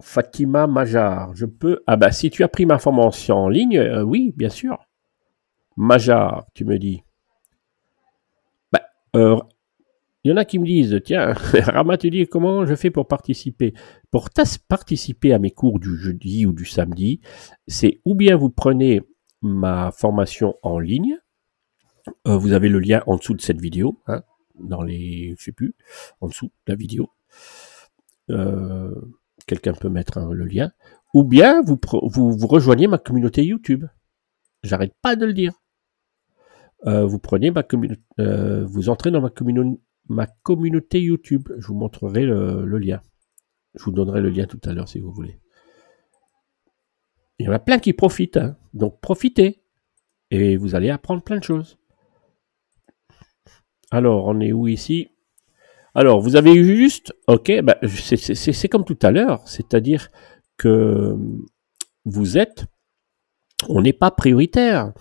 Fatima Majar, je peux... Ah bah si tu as pris ma formation en ligne, oui, bien sûr. Majar, tu me dis. Bah, il y en a qui me disent, tiens, Rama, tu dis comment je fais pour participer? Pour participer à mes cours du jeudi ou du samedi, c'est ou bien vous prenez ma formation en ligne, vous avez le lien en dessous de cette vidéo, hein, dans les, je sais plus, en dessous de la vidéo. Quelqu'un peut mettre le lien. Ou bien vous rejoignez ma communauté YouTube. J'arrête pas de le dire. Vous prenez ma communauté, vous entrez dans ma communauté YouTube. Je vous montrerai le lien. Je vous donnerai le lien tout à l'heure si vous voulez. Il y en a plein qui profitent, hein. Donc profitez. Et vous allez apprendre plein de choses. Alors, on est où ici? Alors, vous avez eu juste, ok, bah, c'est comme tout à l'heure, c'est-à-dire que on n'est pas prioritaire.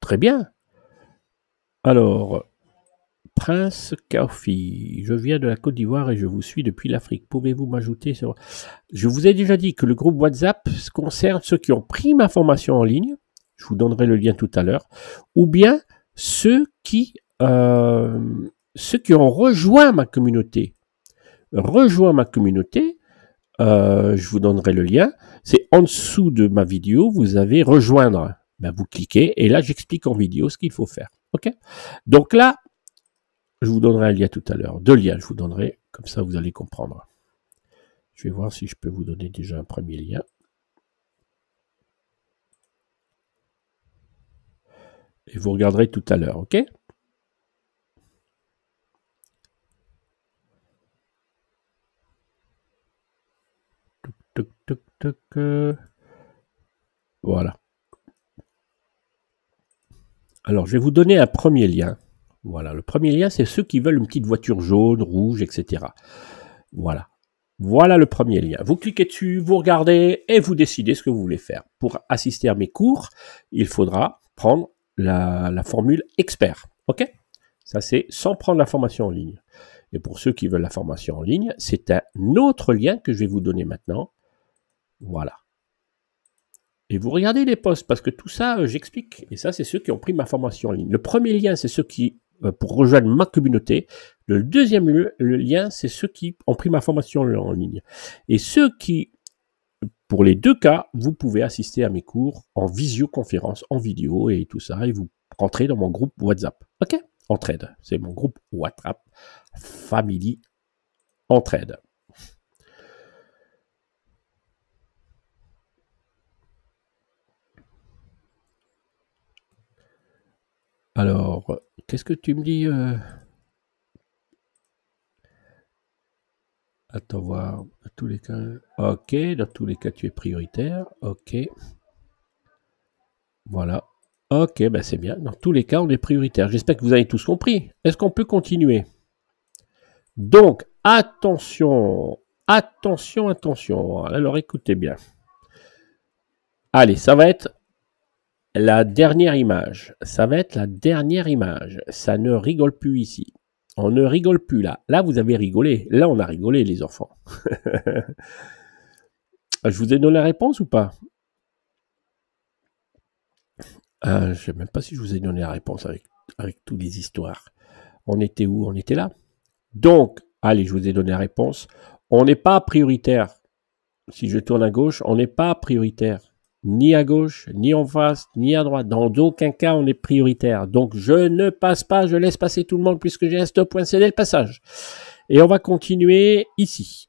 Très bien. Alors, Prince Kaofi, je viens de la Côte d'Ivoire et je vous suis depuis l'Afrique. Pouvez-vous m'ajouter sur... Je vous ai déjà dit que le groupe WhatsApp concerne ceux qui ont pris ma formation en ligne. Je vous donnerai le lien tout à l'heure. Ou bien ceux qui ont rejoint ma communauté. Rejoint ma communauté, je vous donnerai le lien. C'est en dessous de ma vidéo, vous avez rejoindre. Ben, vous cliquez et là, j'explique en vidéo ce qu'il faut faire. OK? Donc là, je vous donnerai un lien tout à l'heure. 2 liens, je vous donnerai. Comme ça, vous allez comprendre. Je vais voir si je peux vous donner déjà un premier lien. Et vous regarderez tout à l'heure, OK? Toc, toc, toc, voilà. Alors, je vais vous donner un premier lien. Voilà, le premier lien, c'est ceux qui veulent une petite voiture jaune, rouge, etc. Voilà. Voilà le premier lien. Vous cliquez dessus, vous regardez et vous décidez ce que vous voulez faire. Pour assister à mes cours, il faudra prendre la formule expert. OK? Ça, c'est sans prendre la formation en ligne. Et pour ceux qui veulent la formation en ligne, c'est un autre lien que je vais vous donner maintenant. Voilà. Et vous regardez les posts, parce que tout ça, j'explique. Et ça, c'est ceux qui ont pris ma formation en ligne. Le premier lien, c'est ceux qui, pour rejoindre ma communauté. Le deuxième le lien, c'est ceux qui ont pris ma formation en ligne. Et ceux qui, pour les deux cas, vous pouvez assister à mes cours en visioconférence, en vidéo et tout ça. Et vous rentrez dans mon groupe WhatsApp. OK? Entraide. C'est mon groupe WhatsApp Family Entraide. Alors, qu'est-ce que tu me dis Attends voir. Dans tous les cas. OK. Dans tous les cas, tu es prioritaire. OK. Voilà. OK, ben c'est bien. Dans tous les cas, on est prioritaire. J'espère que vous avez tous compris. Est-ce qu'on peut continuer? Donc, attention. Attention, attention. Alors, écoutez bien. Allez, ça va être la dernière image. Ça va être la dernière image. Ça ne rigole plus ici. On ne rigole plus là. Là, vous avez rigolé. Là, on a rigolé, les enfants. Je vous ai donné la réponse ou pas? Je ne sais même pas si je vous ai donné la réponse avec toutes les histoires. On était où? On était là. Donc, allez, je vous ai donné la réponse. On n'est pas prioritaire. Si je tourne à gauche, on n'est pas prioritaire. Ni à gauche, ni en face, ni à droite. Dans aucun cas, on est prioritaire. Donc, je ne passe pas, je laisse passer tout le monde puisque j'ai un stop.cd le passage. Et on va continuer ici.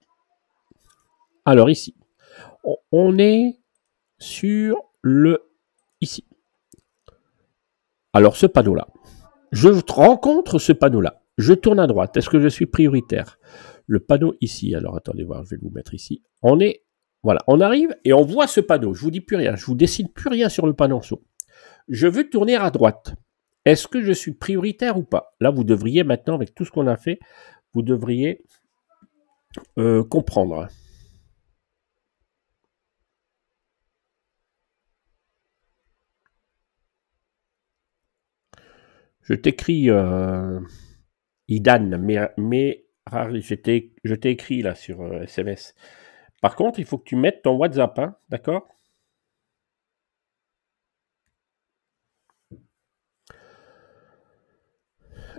Alors, ici, on est sur le ici. Alors, ce panneau-là. Je rencontre ce panneau-là. Je tourne à droite. Est-ce que je suis prioritaire? Le panneau ici. Alors, attendez voir, je vais vous mettre ici. On est, voilà, on arrive et on voit ce panneau. Je vous dis plus rien. Je vous dessine plus rien sur le panneau. Je veux tourner à droite. Est-ce que je suis prioritaire ou pas? Là, vous devriez maintenant, avec tout ce qu'on a fait, vous devriez comprendre. Je t'écris, Idan, mais je t'ai écrit là sur SMS. Par contre, il faut que tu mettes ton WhatsApp, hein, d'accord?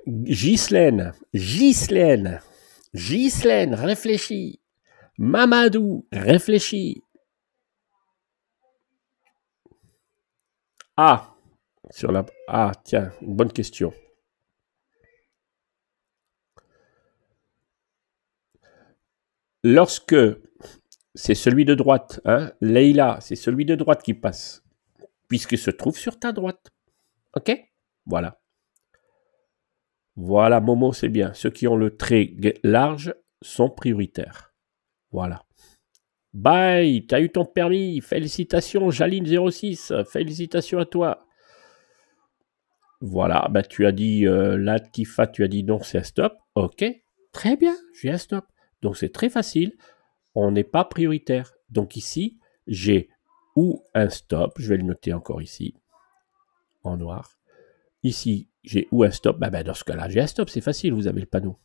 Ghislaine, réfléchis. Mamadou, réfléchis. Ah, ah, tiens, une bonne question. Lorsque c'est celui de droite, hein, Leïla, c'est celui de droite qui passe, puisqu'il se trouve sur ta droite. OK? Voilà. Voilà, Momo, c'est bien. Ceux qui ont le trait large sont prioritaires. Voilà. Bye, t'as eu ton permis. Félicitations, Jaline06. Félicitations à toi. Voilà, bah, tu as dit, Latifa, tu as dit non, c'est un stop. OK, très bien, j'ai un stop. Donc, c'est très facile. On n'est pas prioritaire. Donc, ici, j'ai ou un stop. Je vais le noter encore ici, en noir. Ici, j'ai ou un stop. Bah, dans ce cas-là, j'ai un stop. C'est facile, vous avez le panneau.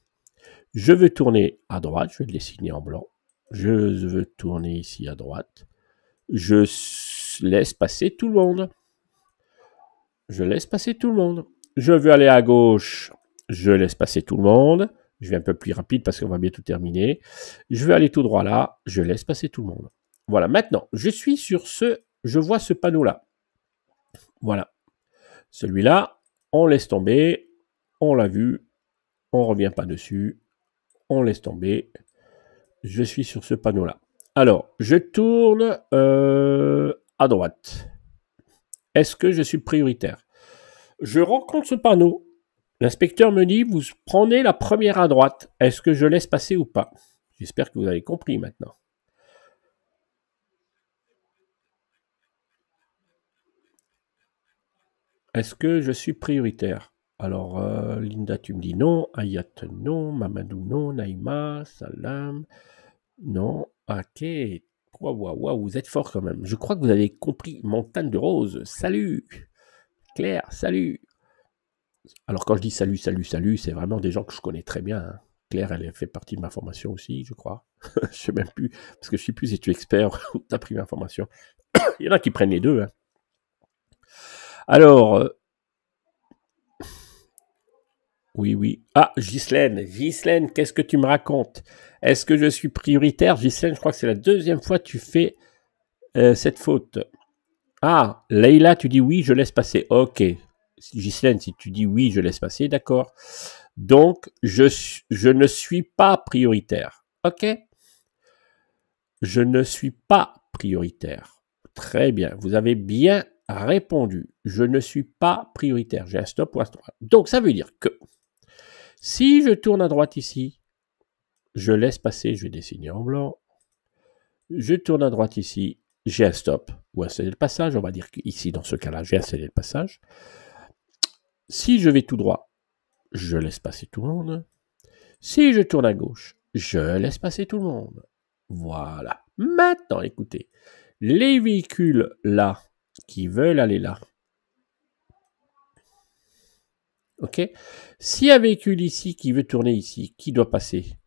Je veux tourner à droite. Je vais le dessiner en blanc. Je veux tourner ici à droite. Je laisse passer tout le monde. Je laisse passer tout le monde. Je veux aller à gauche. Je laisse passer tout le monde. Je vais un peu plus rapide parce qu'on va bientôt terminer. Je veux aller tout droit là. Je laisse passer tout le monde. Voilà, maintenant, je suis sur je vois ce panneau-là. Voilà. Celui-là, on laisse tomber. On l'a vu. On ne revient pas dessus. On laisse tomber. Je suis sur ce panneau-là. Alors, je tourne à droite. Est-ce que je suis prioritaire? Je rencontre ce panneau. L'inspecteur me dit, vous prenez la première à droite. Est-ce que je laisse passer ou pas? J'espère que vous avez compris maintenant. Est-ce que je suis prioritaire? Alors, Linda, tu me dis non. Ayat, non. Mamadou, non. Naïma, Salam, non. Ok. Waouh, vous êtes fort quand même. Je crois que vous avez compris. Montagne de Rose, salut. Claire, salut. Alors, quand je dis salut, c'est vraiment des gens que je connais très bien. Hein. Claire, elle fait partie de ma formation aussi, je crois. Je ne sais même plus, parce que je ne sais plus si tu es expert ou tu as pris ma formation. Il y en a qui prennent les deux. Hein. Alors, oui. Ah, Ghislaine, qu'est-ce que tu me racontes? Est-ce que je suis prioritaire? Ghislaine, je crois que c'est la deuxième fois que tu fais cette faute. Ah, Leïla, tu dis oui, je laisse passer. Ok. Ghislaine, si tu dis oui, je laisse passer, d'accord. Donc, je ne suis pas prioritaire. Ok? Je ne suis pas prioritaire. Très bien. Vous avez bien répondu. Je ne suis pas prioritaire. J'ai un stop ou un stop. Donc, ça veut dire que si je tourne à droite ici, je laisse passer, je vais dessiner en blanc. Je tourne à droite ici, j'ai un stop ou un scellé de passage. On va dire qu'ici, dans ce cas-là, j'ai un scellé de passage. Si je vais tout droit, je laisse passer tout le monde. Si je tourne à gauche, je laisse passer tout le monde. Voilà. Maintenant, écoutez, les véhicules là, qui veulent aller là. Ok? S'il y a un véhicule ici qui veut tourner ici, qui doit passer?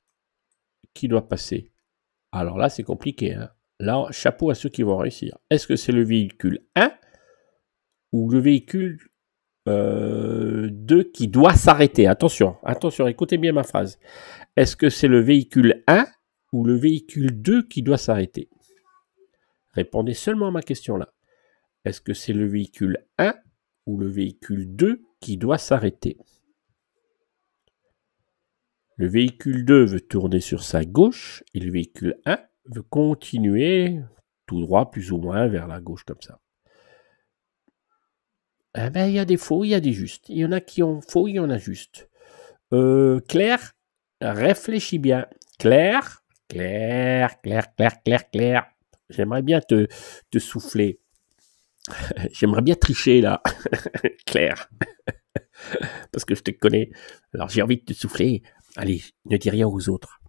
Qui doit passer? Alors là, c'est compliqué. Hein? Là, chapeau à ceux qui vont réussir. Est-ce que c'est le véhicule 1 ou le véhicule 2 qui doit s'arrêter? Attention, écoutez bien ma phrase. Est-ce que c'est le véhicule 1 ou le véhicule 2 qui doit s'arrêter? Répondez seulement à ma question là. Est-ce que c'est le véhicule 1 ou le véhicule 2 qui doit s'arrêter? Le véhicule 2 veut tourner sur sa gauche et le véhicule 1 veut continuer tout droit plus ou moins vers la gauche comme ça. Eh ben, il y a des faux, il y a des justes. Il y en a qui ont faux, il y en a juste. Claire, réfléchis bien. Claire. J'aimerais bien te souffler. J'aimerais bien tricher là. Claire. Parce que je te connais. Alors j'ai envie de te souffler. Allez, ne dis rien aux autres.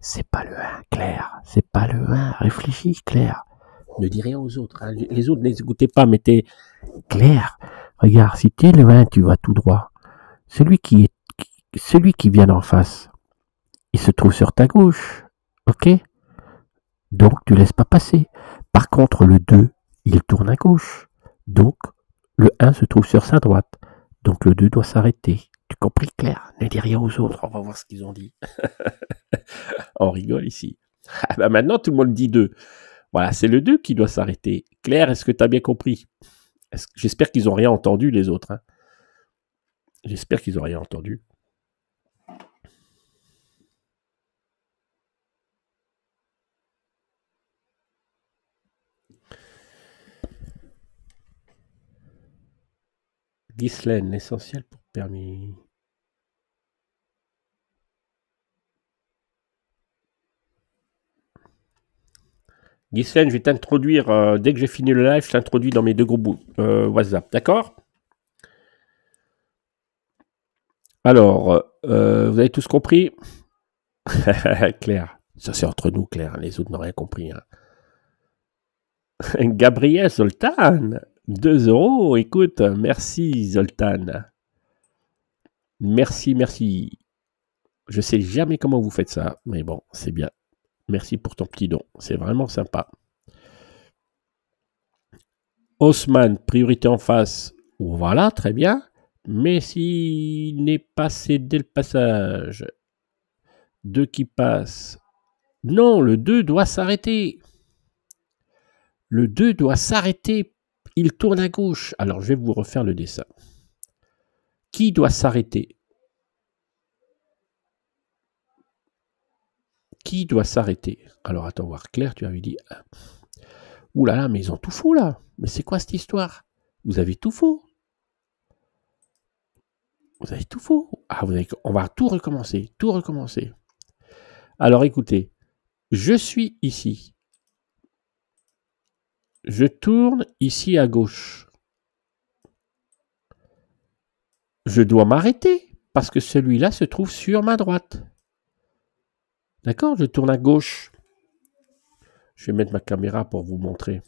C'est pas le 1, Claire. C'est pas le 1. Réfléchis, Claire. Ne dis rien aux autres. Hein. Les autres, ne les écoutez pas, mais t'es Claire. Regarde, si tu es le 1, tu vas tout droit. Celui qui vient d'en face, il se trouve sur ta gauche. Ok? Donc, tu laisses pas passer. Par contre, le 2, il tourne à gauche. Donc, le 1 se trouve sur sa droite. Donc, le 2 doit s'arrêter. Tu compris, Claire? Ne dis rien aux autres. On va voir ce qu'ils ont dit. On rigole ici. Ah bah maintenant, tout le monde dit 2. Voilà, c'est le 2 qui doit s'arrêter. Claire, est-ce que tu as bien compris? J'espère qu'ils n'ont rien entendu, les autres. Hein. J'espère qu'ils n'ont rien entendu. Ghislaine, l'essentiel pour permis. Ghislaine, je vais t'introduire, dès que j'ai fini le live, je t'introduis dans mes 2 groupes WhatsApp, d'accord? Alors, vous avez tous compris? Claire, ça c'est entre nous, Claire, les autres n'ont rien compris. Hein. Gabriel Zoltan, 2 €, écoute, merci Zoltan. Merci. Je sais jamais comment vous faites ça, mais bon, c'est bien. Merci pour ton petit don, c'est vraiment sympa. Haussmann, priorité en face, voilà, très bien. Mais s'il n'est pas cédé le passage, 2 qui passe, non, le 2 doit s'arrêter. Le 2 doit s'arrêter. Il tourne à gauche. Alors, je vais vous refaire le dessin. Qui doit s'arrêter? Qui doit s'arrêter? Alors, attends, voir Claire, tu avais dit... Ouh là là, mais ils ont tout faux, là. Mais c'est quoi cette histoire? Vous avez tout faux. Vous avez tout faux. Ah, on va tout recommencer. Tout recommencer. Alors, écoutez. Je suis ici. Je tourne ici à gauche. Je dois m'arrêter parce que celui-là se trouve sur ma droite. D'accord? Je tourne à gauche. Je vais mettre ma caméra pour vous montrer.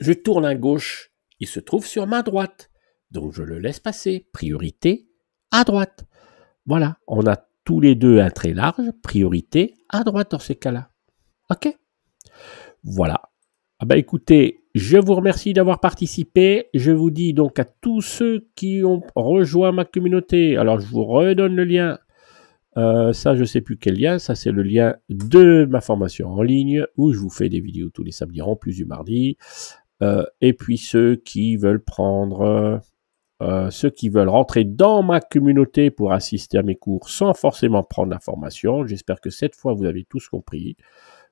Je tourne à gauche. Il se trouve sur ma droite. Donc, je le laisse passer. Priorité à droite. Voilà. On a tous les deux un trait large. Priorité à droite dans ces cas-là. OK? Voilà. Ah ben écoutez, je vous remercie d'avoir participé. Je vous dis donc à tous ceux qui ont rejoint ma communauté. Alors, je vous redonne le lien. Ça, je ne sais plus quel lien. Ça, c'est le lien de ma formation en ligne où je vous fais des vidéos tous les samedis en plus du mardi. Et puis, ceux qui veulent rentrer dans ma communauté pour assister à mes cours sans forcément prendre la formation. J'espère que cette fois, vous avez tous compris.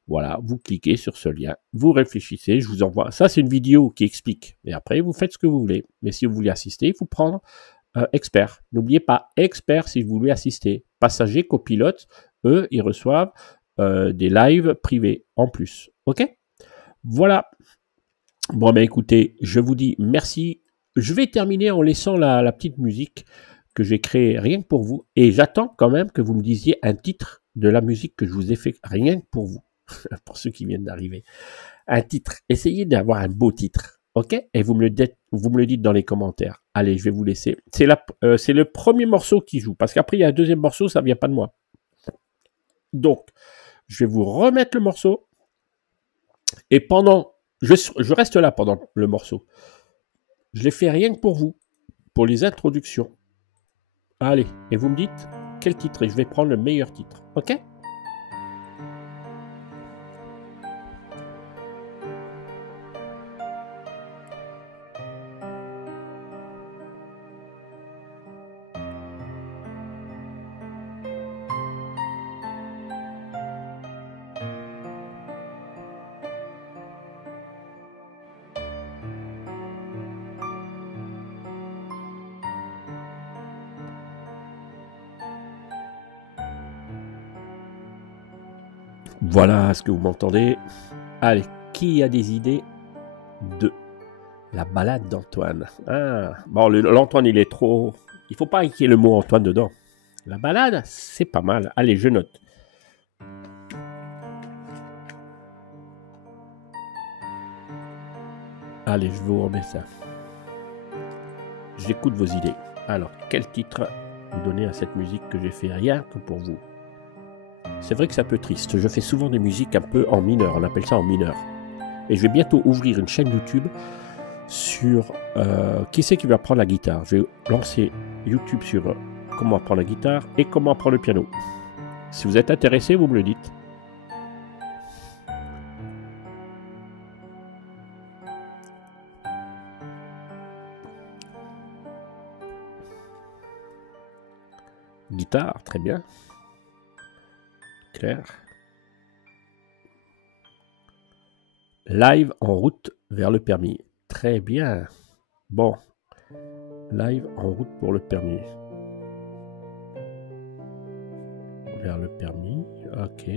Voilà, vous cliquez sur ce lien, vous réfléchissez, je vous envoie. Ça, c'est une vidéo qui explique. Et après, vous faites ce que vous voulez. Mais si vous voulez assister, il faut prendre expert. N'oubliez pas, expert si vous voulez assister. Passagers, copilotes, eux, ils reçoivent des lives privés en plus. OK? Voilà. Bon, ben écoutez, je vous dis merci. Je vais terminer en laissant la petite musique que j'ai créée rien que pour vous. Et j'attends quand même que vous me disiez un titre de la musique que je vous ai fait rien que pour vous. Pour ceux qui viennent d'arriver. Un titre. Essayez d'avoir un beau titre. OK? Et vous me le dites dans les commentaires. Allez, je vais vous laisser. C'est le premier morceau qui joue. Parce qu'après, il y a un deuxième morceau, ça ne vient pas de moi. Donc, je vais vous remettre le morceau. Et je reste là pendant le morceau. Je l'ai fait rien que pour vous. Pour les introductions. Allez, et vous me dites quel titre. Et je vais prendre le meilleur titre. OK? Voilà ce que vous m'entendez. Allez, qui a des idées de la balade d'Antoine? Ah, bon, l'Antoine, il est trop... Il faut pas qu'il y ait le mot Antoine dedans. La balade, c'est pas mal. Allez, je note. Allez, je vous remets ça. J'écoute vos idées. Alors, quel titre vous donner à cette musique que j'ai fait rien que pour vous? C'est vrai que c'est un peu triste. Je fais souvent des musiques un peu en mineur. On appelle ça en mineur. Et je vais bientôt ouvrir une chaîne YouTube sur qui c'est qui va apprendre la guitare. Je vais lancer YouTube sur comment apprendre la guitare et comment apprendre le piano. Si vous êtes intéressé, vous me le dites. Guitare, très bien. Claire. Live en route vers le permis. Très bien. Bon. Live en route pour le permis. Vers le permis. Ok.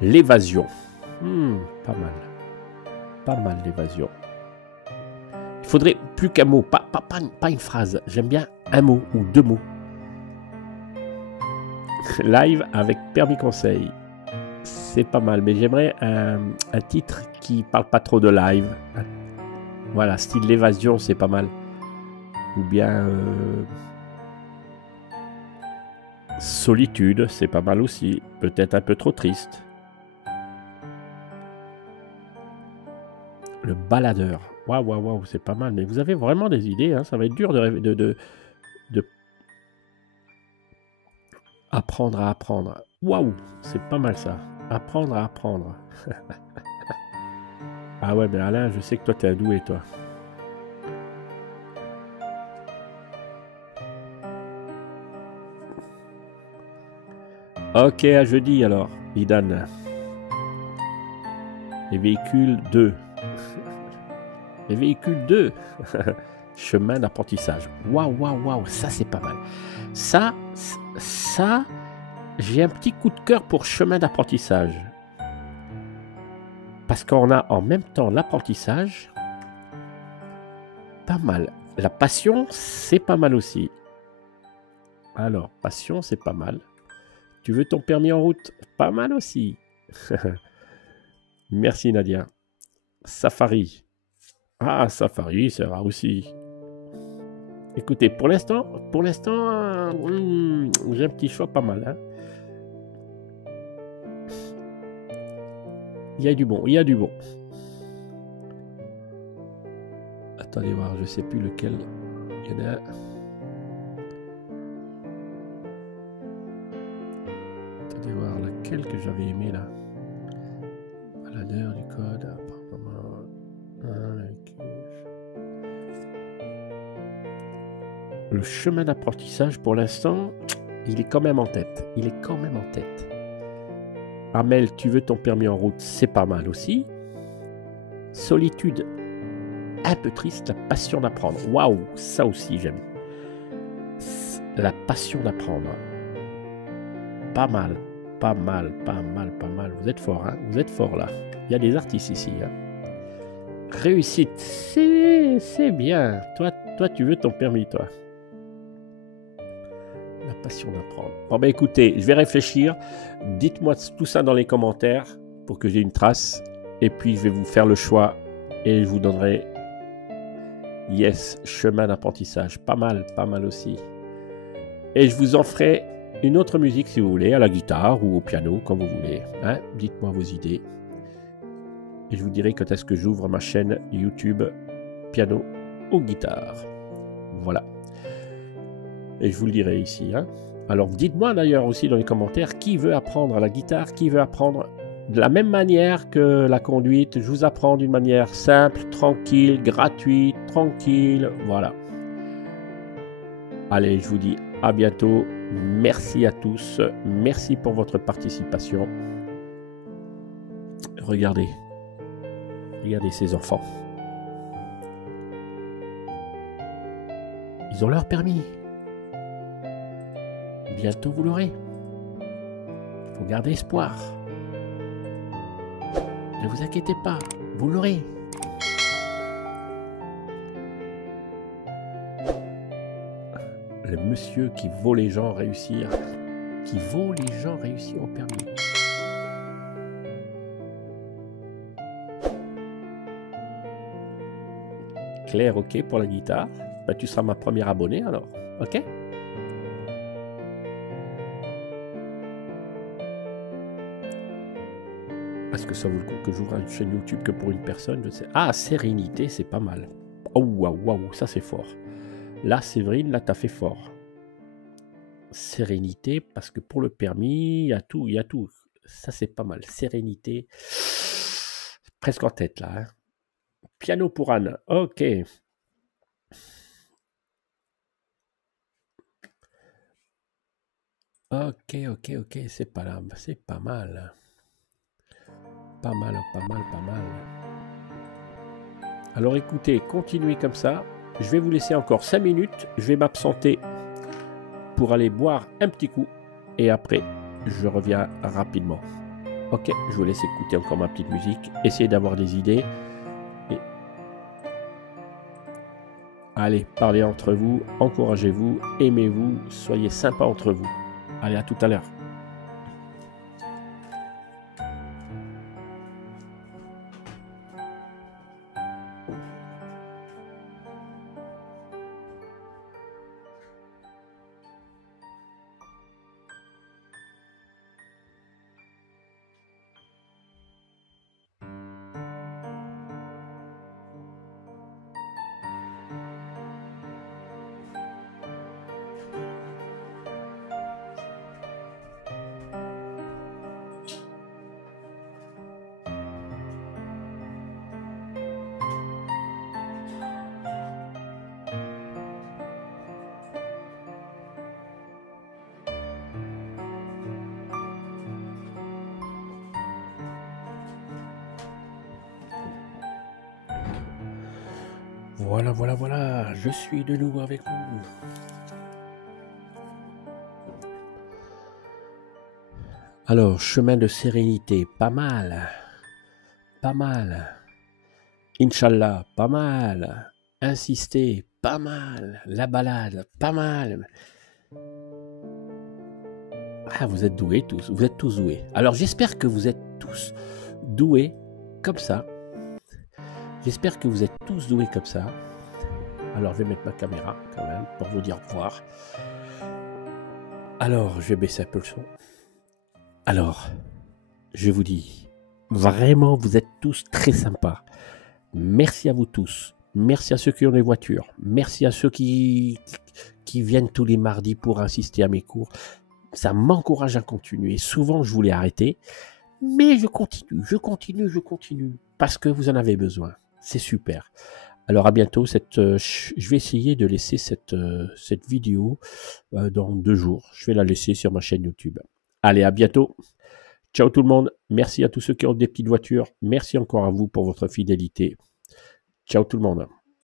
L'évasion. Pas mal. Pas mal l'évasion. Il faudrait plus qu'un mot, pas une phrase. J'aime bien un mot ou deux mots. Live avec permis conseil. C'est pas mal, mais j'aimerais un titre qui parle pas trop de live. Voilà, style l'évasion, c'est pas mal. Ou bien solitude, c'est pas mal aussi. Peut-être un peu trop triste. Le baladeur. Waouh, waouh, waouh, c'est pas mal. Mais vous avez vraiment des idées, hein. Ça va être dur de apprendre à apprendre. Waouh, c'est pas mal ça. Apprendre à apprendre. Ah ouais, mais Alain, je sais que toi, t'es un doué, toi. Ok, à jeudi alors, Idan. Les véhicules 2. Les véhicules 2. Chemin d'apprentissage. Waouh, waouh, waouh, ça c'est pas mal. Ça, j'ai un petit coup de cœur pour chemin d'apprentissage. Parce qu'on a en même temps l'apprentissage. Pas mal. La passion, c'est pas mal aussi. Alors, passion, c'est pas mal. Tu veux ton permis en route? Pas mal aussi. Merci Nadia. Safari. Ah, Safari, c'est rare aussi. Écoutez, pour l'instant, j'ai un petit choix pas mal. Hein. Il y a du bon, il y a du bon. Attendez voir, je sais plus lequel. Il y en a. Attendez voir lequel que j'avais aimé là. Baladeur du code. Le chemin d'apprentissage, pour l'instant, il est quand même en tête. Il est quand même en tête. Amel, tu veux ton permis en route, c'est pas mal aussi. Solitude, un peu triste, la passion d'apprendre. Waouh, ça aussi j'aime. La passion d'apprendre. Pas mal, pas mal, pas mal, pas mal. Vous êtes fort, hein? Vous êtes fort là. Il y a des artistes ici. Hein? Réussite, c'est bien. Toi, tu veux ton permis, toi. La passion d'apprendre. Bon, ben écoutez, je vais réfléchir. Dites-moi tout ça dans les commentaires pour que j'ai une trace. Et puis, je vais vous faire le choix et je vous donnerai yes, chemin d'apprentissage. Pas mal aussi. Et je vous en ferai une autre musique si vous voulez, à la guitare ou au piano, comme vous voulez. Hein? Dites-moi vos idées. Et je vous dirai quand est-ce que j'ouvre ma chaîne YouTube piano ou guitare. Voilà. Et je vous le dirai ici. Hein. Alors dites-moi d'ailleurs aussi dans les commentaires qui veut apprendre la guitare, qui veut apprendre de la même manière que la conduite. Je vous apprends d'une manière simple, tranquille, gratuite, tranquille. Voilà. Allez, je vous dis à bientôt. Merci à tous. Merci pour votre participation. Regardez. Regardez ces enfants. Ils ont leur permis. Bientôt vous l'aurez. Il faut garder espoir. Ne vous inquiétez pas, vous l'aurez. Le monsieur qui vaut les gens réussir. Qui vaut les gens réussir au permis. Claire, ok pour la guitare. Ben, tu seras ma première abonnée alors. Ok? Est-ce que ça vaut le coup que j'ouvre une chaîne YouTube que pour une personne? Je sais. Ah, sérénité, c'est pas mal. Oh, waouh, waouh, ça c'est fort. Là, Séverine, là, t'as fait fort. Sérénité, parce que pour le permis, il y a tout, il y a tout. Ça, c'est pas mal. Sérénité, presque en tête, là. Hein. Piano pour Anne, ok. Ok, c'est pas là, c'est pas mal. Pas mal. Alors écoutez, continuez comme ça. Je vais vous laisser encore 5 minutes. Je vais m'absenter pour aller boire un petit coup. Et après, je reviens rapidement. Ok, je vous laisse écouter encore ma petite musique. Essayez d'avoir des idées. Et... Allez, parlez entre vous, encouragez-vous, aimez-vous, soyez sympas entre vous. Allez, à tout à l'heure. Voilà, voilà, voilà, je suis de nouveau avec vous. Alors, chemin de sérénité, pas mal. Pas mal. Inch'Allah, pas mal. Insister, pas mal. La balade, pas mal. Ah, vous êtes doués tous, vous êtes tous doués. Alors, j'espère que vous êtes tous doués comme ça. J'espère que vous êtes tous doués comme ça. Alors, je vais mettre ma caméra quand même pour vous dire au revoir. Alors, je vais baisser un peu le son. Alors, je vous dis, vraiment, vous êtes tous très sympas. Merci à vous tous. Merci à ceux qui ont des voitures. Merci à ceux qui viennent tous les mardis pour assister à mes cours. Ça m'encourage à continuer. Souvent, je voulais arrêter, mais je continue, parce que vous en avez besoin. C'est super. Alors à bientôt. Je vais essayer de laisser cette vidéo dans 2 jours. Je vais la laisser sur ma chaîne YouTube. Allez, à bientôt. Ciao tout le monde. Merci à tous ceux qui ont des petites voitures. Merci encore à vous pour votre fidélité. Ciao tout le monde.